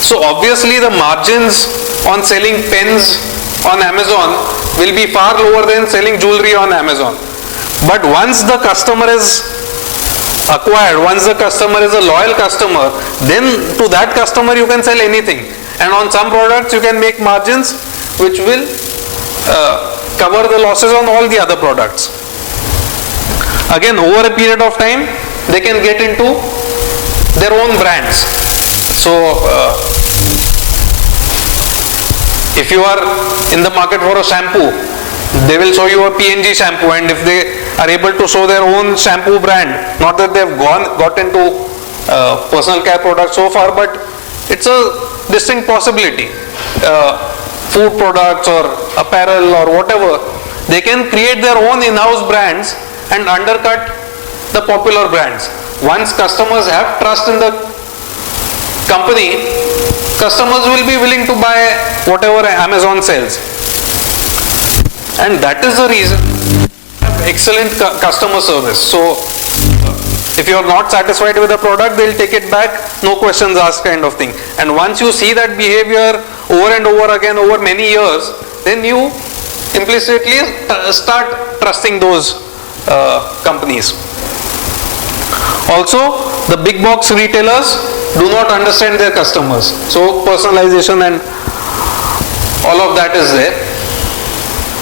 So obviously the margins on selling pens on Amazon will be far lower than selling jewelry on Amazon. But once the customer is acquired, once the customer is a loyal customer, then to that customer you can sell anything. And on some products you can make margins which will cover the losses on all the other products. Again, over a period of time, they can get into their own brands. So, if you are in the market for a shampoo, they will show you a P&G shampoo, and if they are able to show their own shampoo brand, not that they have got into personal care products so far, but it's a distinct possibility. Food products or apparel or whatever, they can create their own in-house brands and undercut the popular brands. Once customers have trust in the company, customers will be willing to buy whatever Amazon sells. And that is the reason we have excellent customer service. So if you are not satisfied with the product, they'll take it back, no questions asked kind of thing. And once you see that behavior over and over again over many years, then you implicitly start trusting those companies. Also, the big box retailers do not understand their customers. So personalization and all of that is there.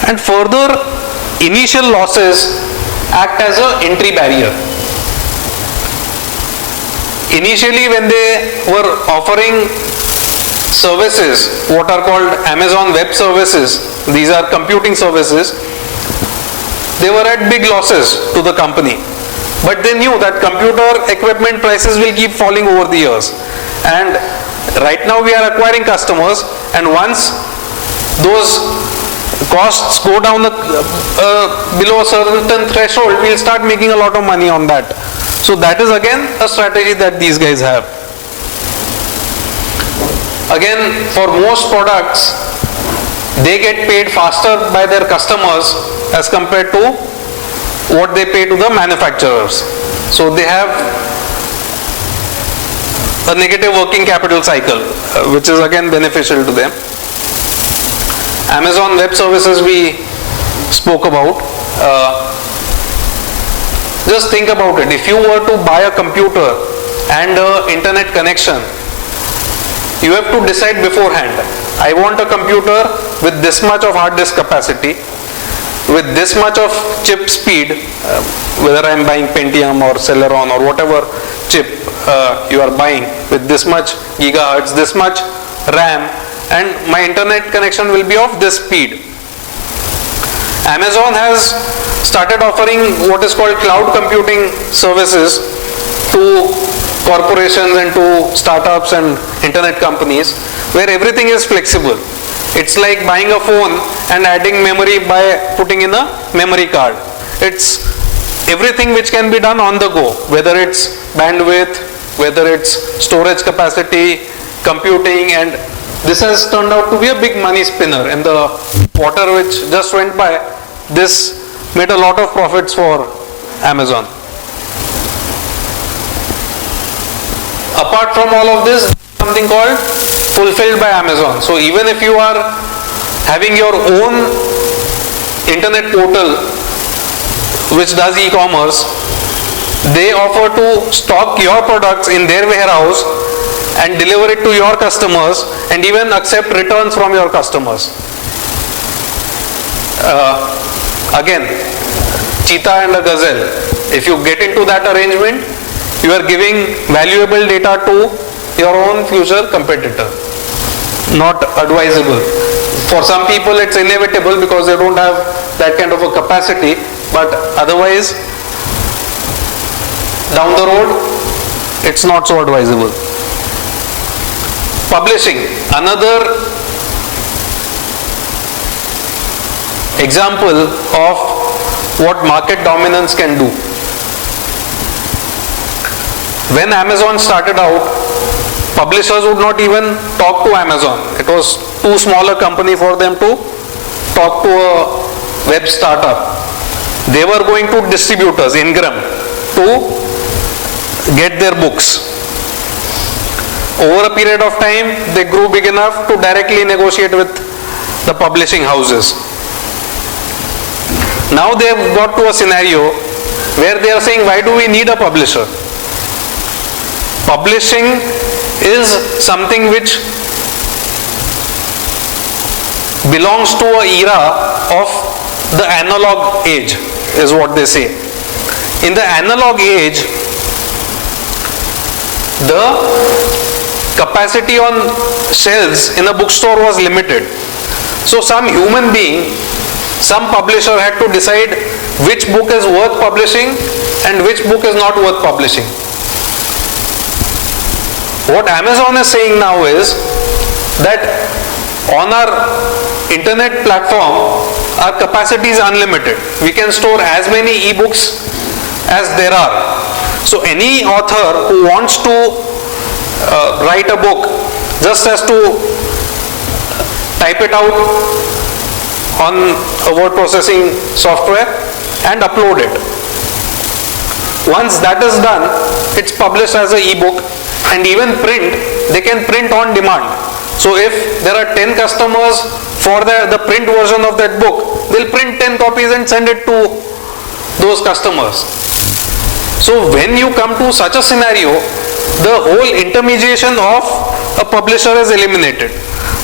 And further, initial losses act as an entry barrier. Initially, when they were offering services, what are called Amazon Web Services, these are computing services, they were at big losses to the company. But they knew that computer equipment prices will keep falling over the years. And right now we are acquiring customers, and once those costs go down below a certain threshold, we'll start making a lot of money on that. So that is again a strategy that these guys have. Again, for most products, they get paid faster by their customers as compared to what they pay to the manufacturers. So they have a negative working capital cycle, which is again beneficial to them. Amazon Web Services we spoke about. Just think about it. If you were to buy a computer and an internet connection, you have to decide beforehand. I want a computer with this much of hard disk capacity, with this much of chip speed, whether I am buying Pentium or Celeron or whatever chip you are buying, with this much gigahertz, this much RAM, and my internet connection will be of this speed. Amazon has started offering what is called cloud computing services to corporations and to startups and internet companies, where everything is flexible. It's like buying a phone and adding memory by putting in a memory card. It's everything which can be done on the go, whether it's bandwidth, whether it's storage capacity, computing, and this has turned out to be a big money spinner. In the quarter which just went by, this made a lot of profits for Amazon. Apart from all of this, something called Fulfilled by Amazon. So even if you are having your own internet portal which does e-commerce, they offer to stock your products in their warehouse and deliver it to your customers, and even accept returns from your customers. Again, cheetah and a gazelle. If you get into that arrangement, you are giving valuable data to your own future competitor. Not advisable. For some people it's inevitable because they don't have that kind of a capacity, but otherwise down the road it's not so advisable. Publishing, another example of what market dominance can do. When Amazon started out, publishers would not even talk to Amazon. It was too small a company for them to talk to a web startup. They were going to distributors, Ingram, to get their books. Over a period of time, they grew big enough to directly negotiate with the publishing houses. Now they have got to a scenario where they are saying, why do we need a publisher? Publishing is something which belongs to an era of the analog age, is what they say. In the analog age, the capacity on shelves in a bookstore was limited. So some human being, some publisher had to decide which book is worth publishing and which book is not worth publishing. What Amazon is saying now is that on our internet platform, our capacity is unlimited. We can store as many ebooks as there are. So any author who wants to write a book just has to type it out on a word processing software and upload it. Once that is done, it's published as an ebook, and even print, they can print on demand. So if there are 10 customers for the print version of that book, they'll print 10 copies and send it to those customers. So when you come to such a scenario, the whole intermediation of a publisher is eliminated.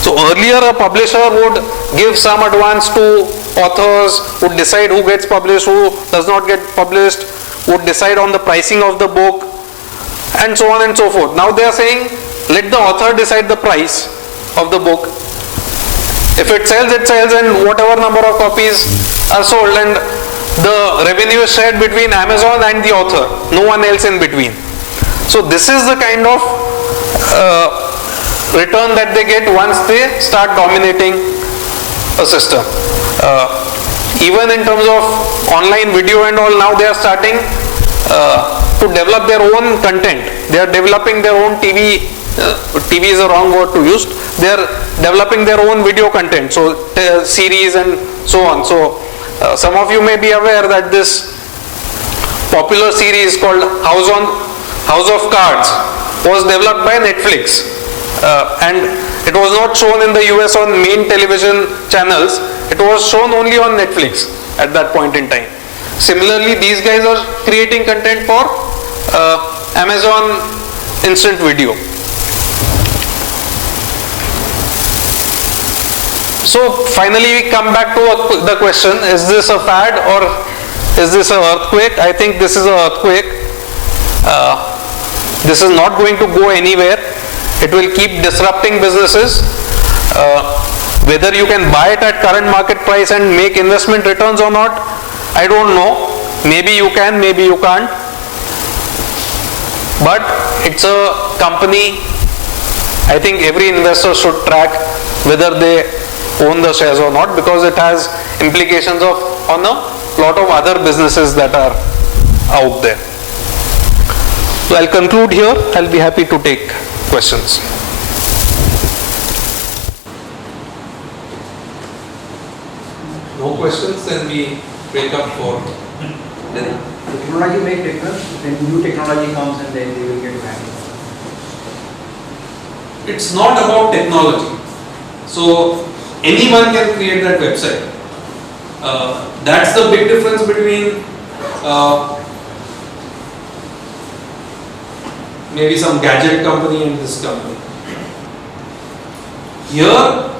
So earlier a publisher would give some advance to authors, would decide who gets published, who does not get published, would decide on the pricing of the book, and so on and so forth. Now they are saying, let the author decide the price of the book. If it sells, and whatever number of copies are sold, and the revenue is shared between Amazon and the author, no one else in between. So this is the kind of return that they get once they start dominating a system. Even in terms of online video and all, now they are starting to develop their own content. They are developing their own TV. TV is a wrong word to use. They are developing their own video content, so series and so on. So some of you may be aware that this popular series called House House of Cards was developed by Netflix, and it was not shown in the US on main television channels. It was shown only on Netflix at that point in time. Similarly, these guys are creating content for Amazon Instant Video. So finally we come back to the question, is this a fad or is this an earthquake? I think this is an earthquake. This is not going to go anywhere. It will keep disrupting businesses. Whether you can buy it at current market price and make investment returns or not, I don't know. Maybe you can, maybe you can't. But it's a company, I think every investor should track whether they own the shares or not, because it has implications on a lot of other businesses that are out there. So I'll conclude here. I'll be happy to take questions. No questions, then we break up for dinner. The technology may difference, then new technology comes and then they will get banned. It's not about technology. So anyone can create that website. That's the big difference between maybe some gadget company and this company. Here,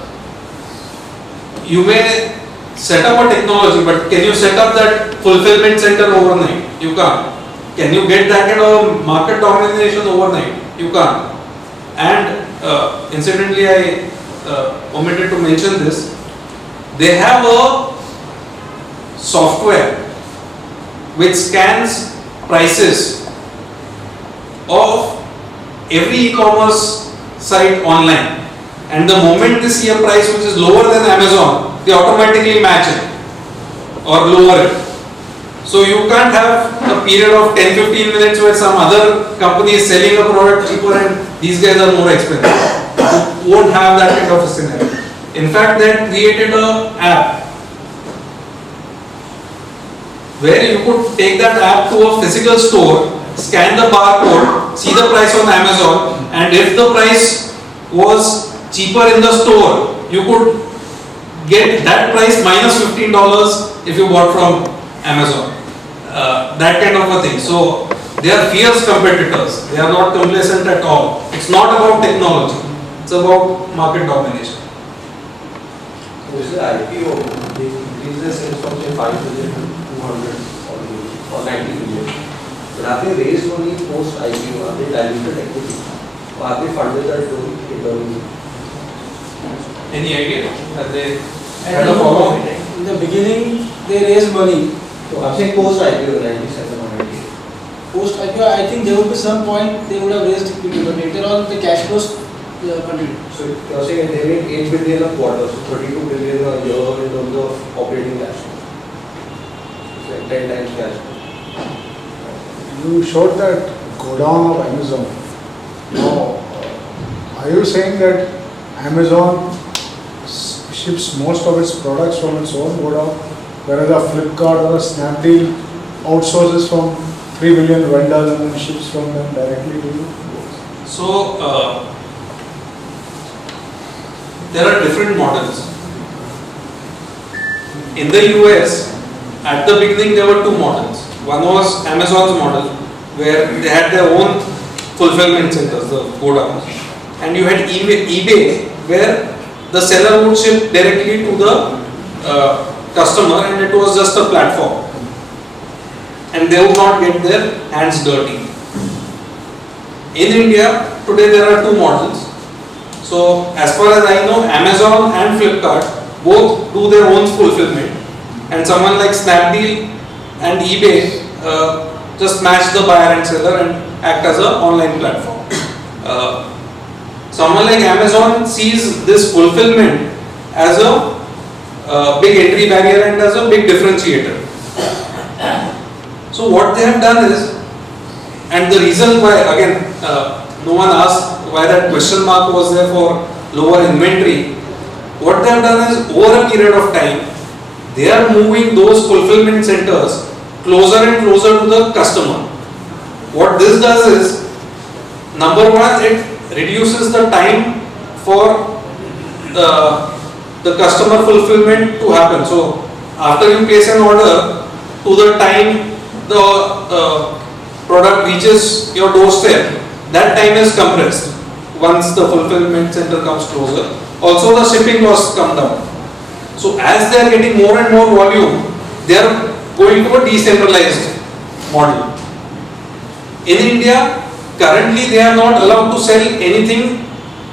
you may set up a technology, but can you set up that fulfillment center overnight? You can't. Can you get that kind of market domination overnight? You can't. And incidentally, I omitted to mention this. They have a software which scans prices of every e-commerce site online, and the moment they see a price which is lower than Amazon, they automatically match it or lower it. So you can't have a period of 10-15 minutes where some other company is selling a product cheaper and these guys are more expensive. You won't have that kind of a scenario. In fact, they created an app where you could take that app to a physical store, scan the barcode, see the price on Amazon, and if the price was cheaper in the store, you could get that price minus $15 if you bought from Amazon. That kind of a thing. So they are fierce competitors. They are not complacent at all. It's not about technology. It's about market domination. So this is IPO. They increase the sales from say 5 billion to 200 or 90 billion. But have they raised money post IPO? Are they diluted equity? Or have they funded that loan internally? Any idea? Have they I had a don't follow? know. In the beginning, they raised money. So I'm saying post IPO 97 or 98. Post IPO, I think there would be some point they would have raised equity, but later on the cash flows continued. So you're saying they made 8 billion a quarter, so 32 billion a year in terms of operating cash flow. It's like 10 times cash flow. You showed that godown of Amazon. Now, are you saying that Amazon ships most of its products from its own godown, whereas a Flipkart or a Snapdeal outsources from 3 billion vendors and then ships from them directly to you? So there are different models. In the US, at the beginning there were two models. One was Amazon's model, where they had their own fulfillment centers, the godowns, and you had eBay, where the seller would ship directly to the customer, and it was just a platform, and they would not get their hands dirty. In India, today there are two models. So as far as I know, Amazon and Flipkart both do their own fulfillment, and someone like Snapdeal and eBay just match the buyer and seller and act as an online platform. Someone like Amazon sees this fulfillment as a big entry barrier and as a big differentiator. So what they have done is, and the reason why, again, no one asked why that question mark was there for lower inventory. What they have done is, over a period of time, they are moving those fulfillment centers closer and closer to the customer. what this does is, number one, it reduces the time for the customer fulfillment to happen. So after you place an order, to the time the product reaches your doorstep, that time is compressed once the fulfillment center comes closer. Also the shipping costs come down. So as they are getting more and more volume, they are going to a decentralized model. In India, currently they are not allowed to sell anything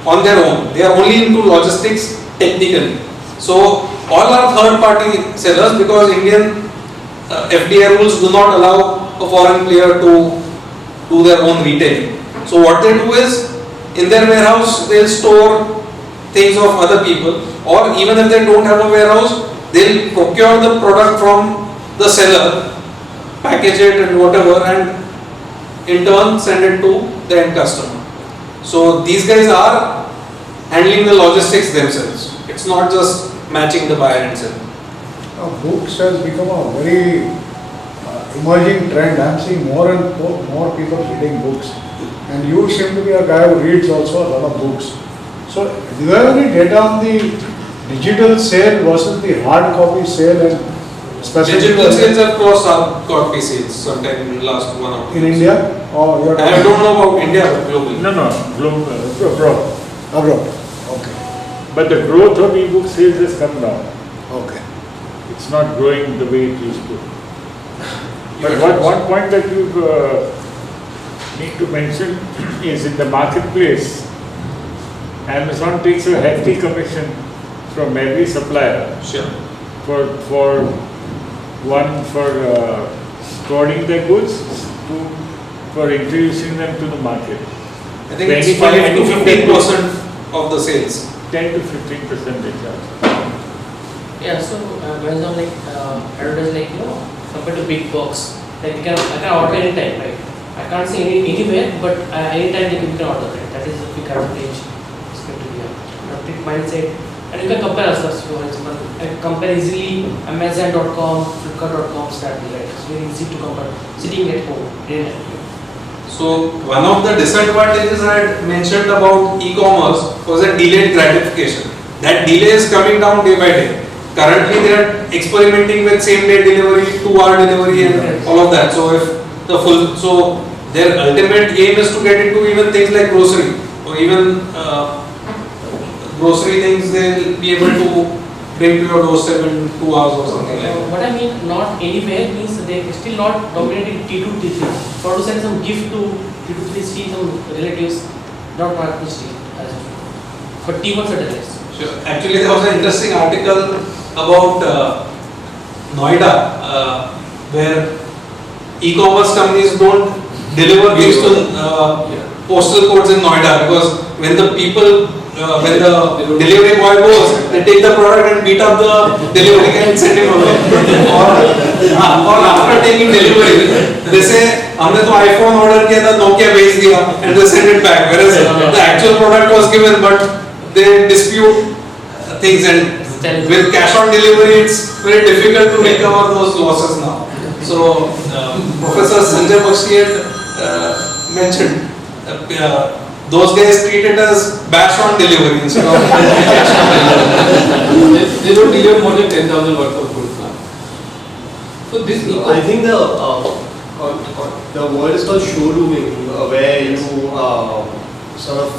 on their own. They are only into logistics technically. So all are third party sellers, because Indian FDI rules do not allow a foreign player to do their own retailing. So what they do is, in their warehouse they'll store things of other people, or even if they don't have a warehouse, they'll procure the product from the seller, package it and whatever, and in turn send it to the end customer. So these guys are handling the logistics themselves. It's not just matching the buyer and seller. Now, books has become a very emerging trend. I am seeing more and more people reading books, and you seem to be a guy who reads also a lot of books. So, do you have any data on the digital sale versus the hard copy sale, and specifically Digital sales have crossed hard copy sales sometime in the last 1 or 2 in years. India? Or you are I don't know about India, but globally. No, global, abroad. abroad? Okay, But the growth of e-book sales has come down. okay. It's not growing the way it used to. But one point that you need to mention is, in the marketplace, Amazon takes a hefty commission from every supplier Sure. for storing their goods, for introducing them to the market. I think it's 5 to 15% of the sales. 10 to 15% they charge. Yeah, so Amazon advertise compared to big box, I can order anytime, right? I can't say anywhere, but anytime you can order, right? That is the big advantage expected here. Quick mindset, and you can compare ourselves. For example, I can compare easily Amazon.com, Flipkart.com, starting, right? It's very easy to compare sitting at home. So one of the disadvantages I had mentioned about e-commerce was a delayed gratification. That delay is coming down day by day. Currently they are experimenting with same day delivery, 2-hour delivery and all of that. So so their ultimate aim is to get into even things like grocery, or even grocery things they'll be able to bring to your doorstep in 2 hours or something like that. What I mean, not anywhere means they still not dominating T2, T3. For to send some gift to T2, T3, some relatives, not T3. But T1 certainly is. Sure. Actually, there was an interesting article about Noida, where e-commerce companies don't deliver things to postal codes in Noida, because when the delivery boy goes, they take the product and beat up the delivery guy and send him away. or after taking delivery, they say, हमने तो iPhone order किया था, Nokia भेज दिया, and they send it back. Whereas the actual product was given, but they dispute things, and with cash on delivery, it's very difficult to recover those losses now. So Professor Sanjay Bakshi had mentioned those guys treat it as bash on delivery instead of cash on delivery. They don't deliver more than 10,000 worth of goods now. So this I think the word is called showrooming, where you sort of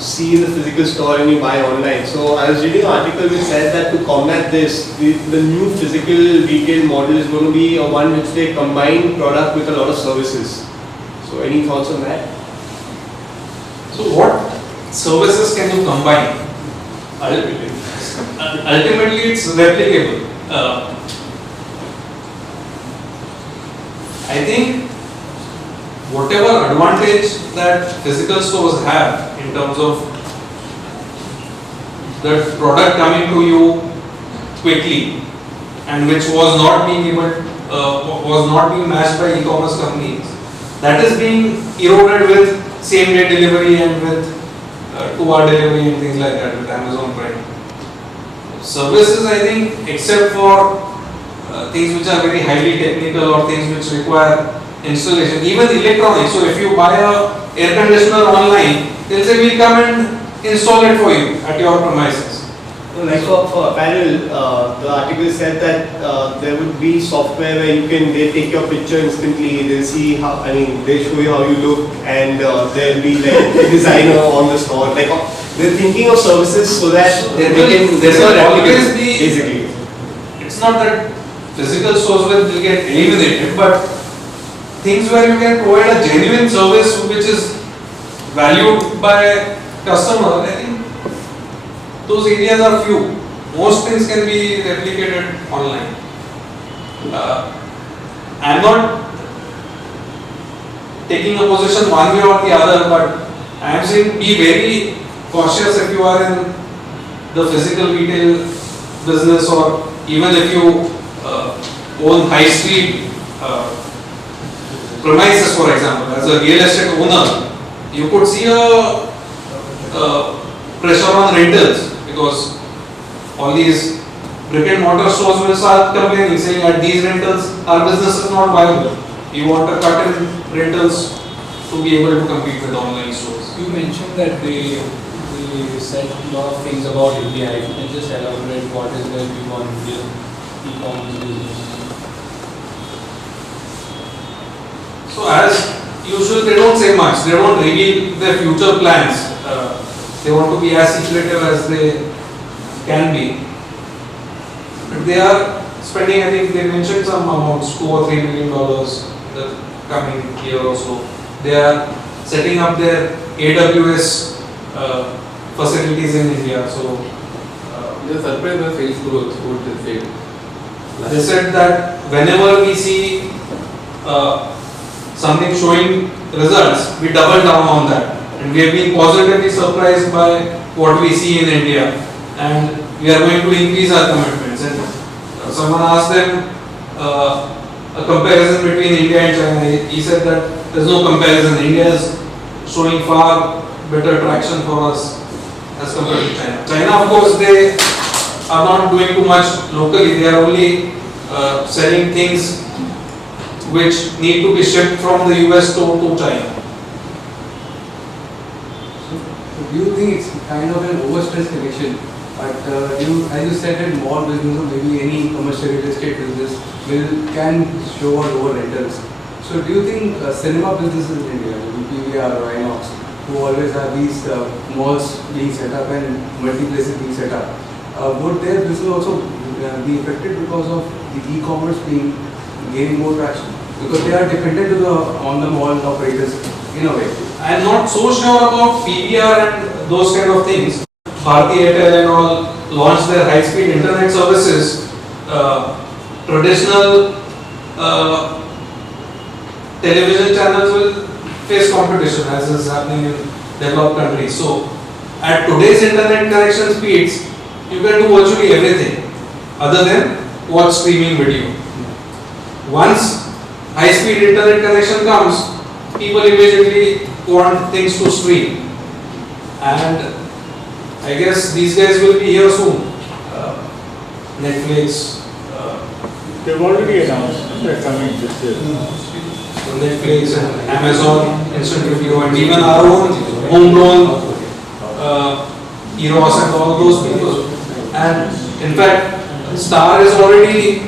see the physical store and you buy online. So I was reading an article which said that to combat this, the new physical retail model is going to be one which they combine product with a lot of services. So any thoughts on that? So what services can you combine? Ultimately, it's replicable. I think whatever advantage that physical stores have in terms of the product coming to you quickly, and which was not being matched by e-commerce companies, that is being eroded with same day delivery and with 2-hour delivery and things like that with Amazon Prime. Services, I think, except for things which are very highly technical or things which require installation, even electronics. So if you buy a air conditioner online, they'll say we'll come and install it for you at your premises. So like for apparel, the article said that there would be software where they take your picture instantly, they'll see how, they show you how you look, and there'll be like a designer on the store. Like they're thinking of services so that There will always be, basically. It's not that physical stores will get eliminated, but things where you can provide a genuine service which is valued by customer, I think those areas are few. Most things can be replicated online. I am not taking a position one way or the other, but I am saying be very cautious if you are in the physical retail business, or even if you own high street premises, for example. As a real estate owner, you could see a pressure on rentals, because all these brick and mortar stores will start complaining, saying at these rentals our business is not viable. You want a cut in rentals to be able to compete with online stores. You mentioned that they said a lot of things about India. If you can just elaborate what is their view on India e-commerce business. So as usual, they don't say much. They don't reveal their future plans. They want to be as secretive as they can be. But they are spending, I think they mentioned some amounts, $2 or $3 million the coming year or so. They are setting up their AWS facilities in India. So They are surprised by sales growth. What they say? they said that whenever we see something showing results, we double down on that. And we have been positively surprised by what we see in India. And we are going to increase our commitments. And someone asked them a comparison between India and China. He said that there is no comparison. India is showing far better traction for us as compared to China. China, of course, they are not doing too much locally. They are only selling things which need to be shipped from the US to China. Do you think it's kind of an overstressed connection? But as you said, that mall business or maybe any commercial real estate business can show on lower rentals. So do you think cinema businesses in India, PVR or Inox, who always have these malls being set up and multi-places being set up, would their business also be affected because of the e-commerce gaining more traction? Because they are dependent on the mall operators in a way. I am not so sure about PVR and those kind of things. Bharti Airtel and all launched their high-speed internet services. Traditional television channels will face competition, as is happening in developed countries. So, at today's internet connection speeds, you can do virtually everything other than watch streaming video. Once high-speed internet connection comes, people immediately want things to stream. And I guess these guys will be here soon. Netflix. They've already announced they're coming this year. Netflix and Amazon Instant Review, and even our own homegrown Eros and all those people. And in fact, Star is already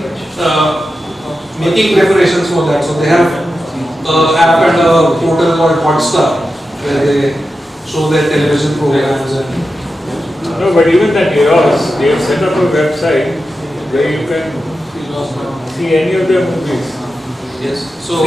making preparations for that. So they have an app and a portal called Hotstar, where they show their television programs. And no, but even that Eros, they have set up a website where you can see any of their movies. yes, so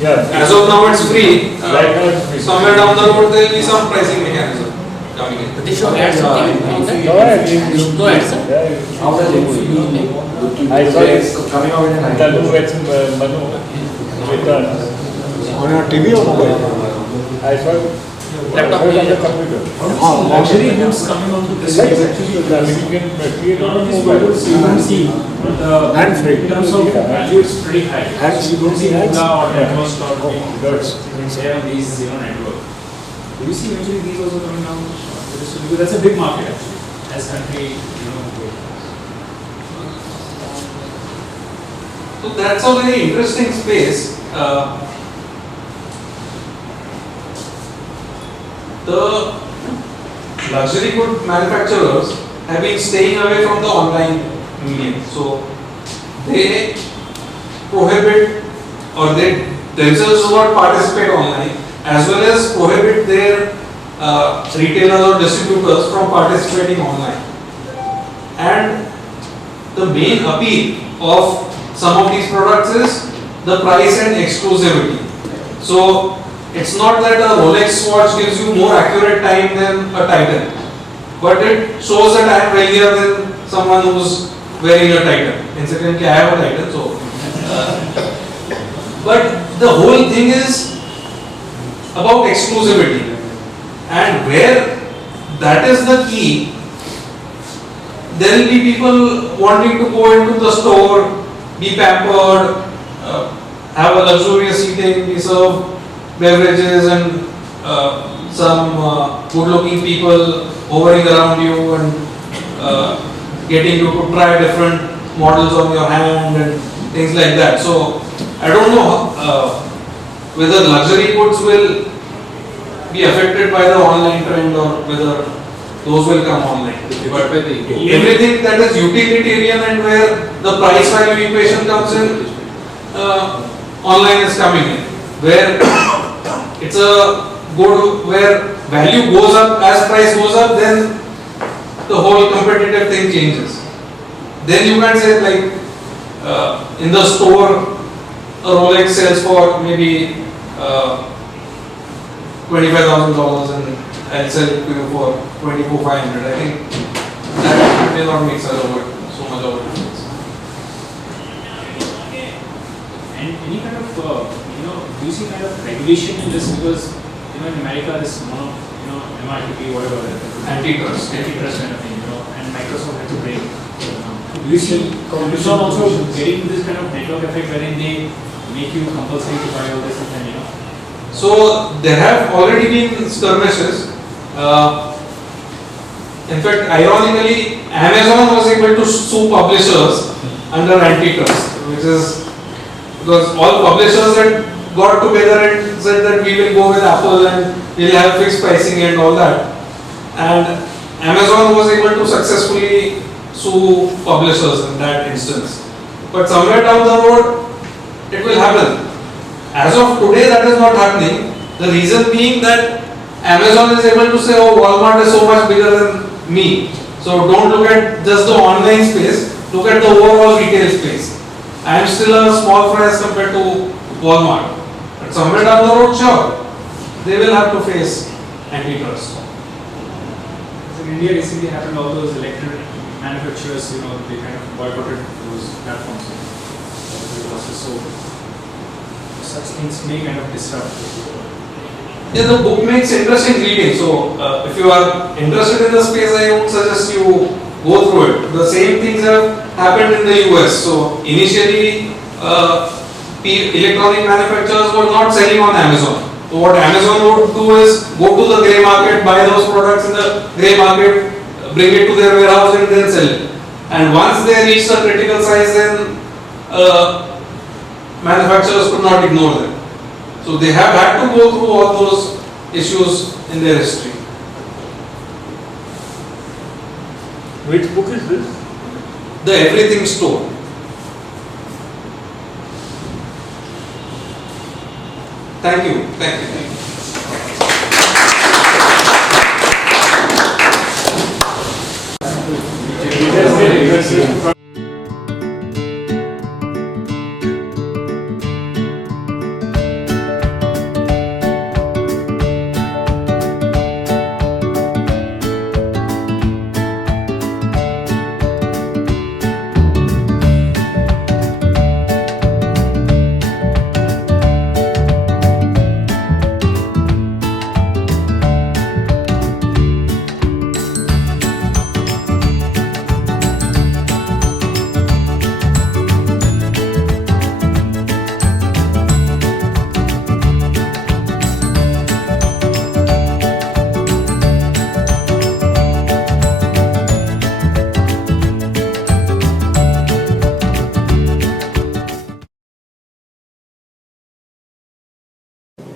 Yeah. as of now it's free. Right now it's free. Somewhere down the road there will be some pricing mechanism coming in. But they should add something on that. No ads. No ads, sir. Yeah. How does it feel? I saw it. Coming out in an Talu and Manu with On your TV or mobile? I saw it. Laptop. On the computer. Luxury goods coming onto this Like page. actually, I mean, you can create A lot on of these mobile. models you don't see, but And free. in terms of value it's pretty high. Ads, you don't see ads? Ola or Yeah. Atmos or That's- they have these network. Do you see eventually these also coming down? Because that's a big market actually, as country, So that's a very interesting space. The luxury good manufacturers have been staying away from the online medium. So they prohibit, or they themselves do not participate online, as well as prohibit their retailers or distributors from participating online. And the main appeal of some of these products is the price and exclusivity. So it's not that a Rolex watch gives you more accurate time than a Titan, but it shows that I am wealthier than someone who's wearing a Titan. Incidentally, I have a Titan, so. But the whole thing is about exclusivity, and where that is the key, there will be people wanting to go into the store, be pampered, have a luxurious eating, be served beverages and some good-looking people hovering around you and getting you to try different models on your hand and things like that. So I don't know whether luxury goods will be affected by the online trend or whether those will come online. But everything that is utilitarian and where the price value equation comes in, online is coming in. Where it's a good, where value goes up as price goes up, then the whole competitive thing changes. Then you can say like in the store a Rolex sells for maybe $25,000 and I'll sell it to you for $24,500. I think that may not make so much of a difference. And any kind of do you see kind of regulation in this, because in America this MRTP whatever antitrust kind of thing, and Microsoft had to break. Do you see Amazon also getting this kind of network effect wherein they make you compulsory to buy all this and So there have already been skirmishes. In fact, ironically, Amazon was able to sue publishers under antitrust, which is because all publishers had got together and said that we will go with Apple and we'll have fixed pricing and all that. And Amazon was able to successfully sue publishers in that instance. But somewhere down the road, it will happen. As of today, that is not happening. The reason being that Amazon is able to say, oh, Walmart is so much bigger than me. So don't look at just the online space, look at the overall retail space. I am still a small fry as compared to Walmart. But somewhere down the road, sure, they will have to face antitrust. So in India recently happened, all those electronic manufacturers, they kind of boycotted those platforms. So such things may kind of disrupt. Yeah, the book makes interesting reading. So if you are interested in the space, I would suggest you go through it. The same things have happened in the US. So initially, electronic manufacturers were not selling on Amazon. So what Amazon would do is go to the grey market, buy those products in the grey market, bring it to their warehouse and then sell it. And once they reach a critical size, then manufacturers could not ignore them. So they have had to go through all those issues in their history. Which book is this? The Everything Store. Thank you. Thank you. Thank you.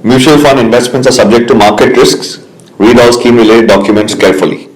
Mutual fund investments are subject to market risks. Read all scheme related documents carefully.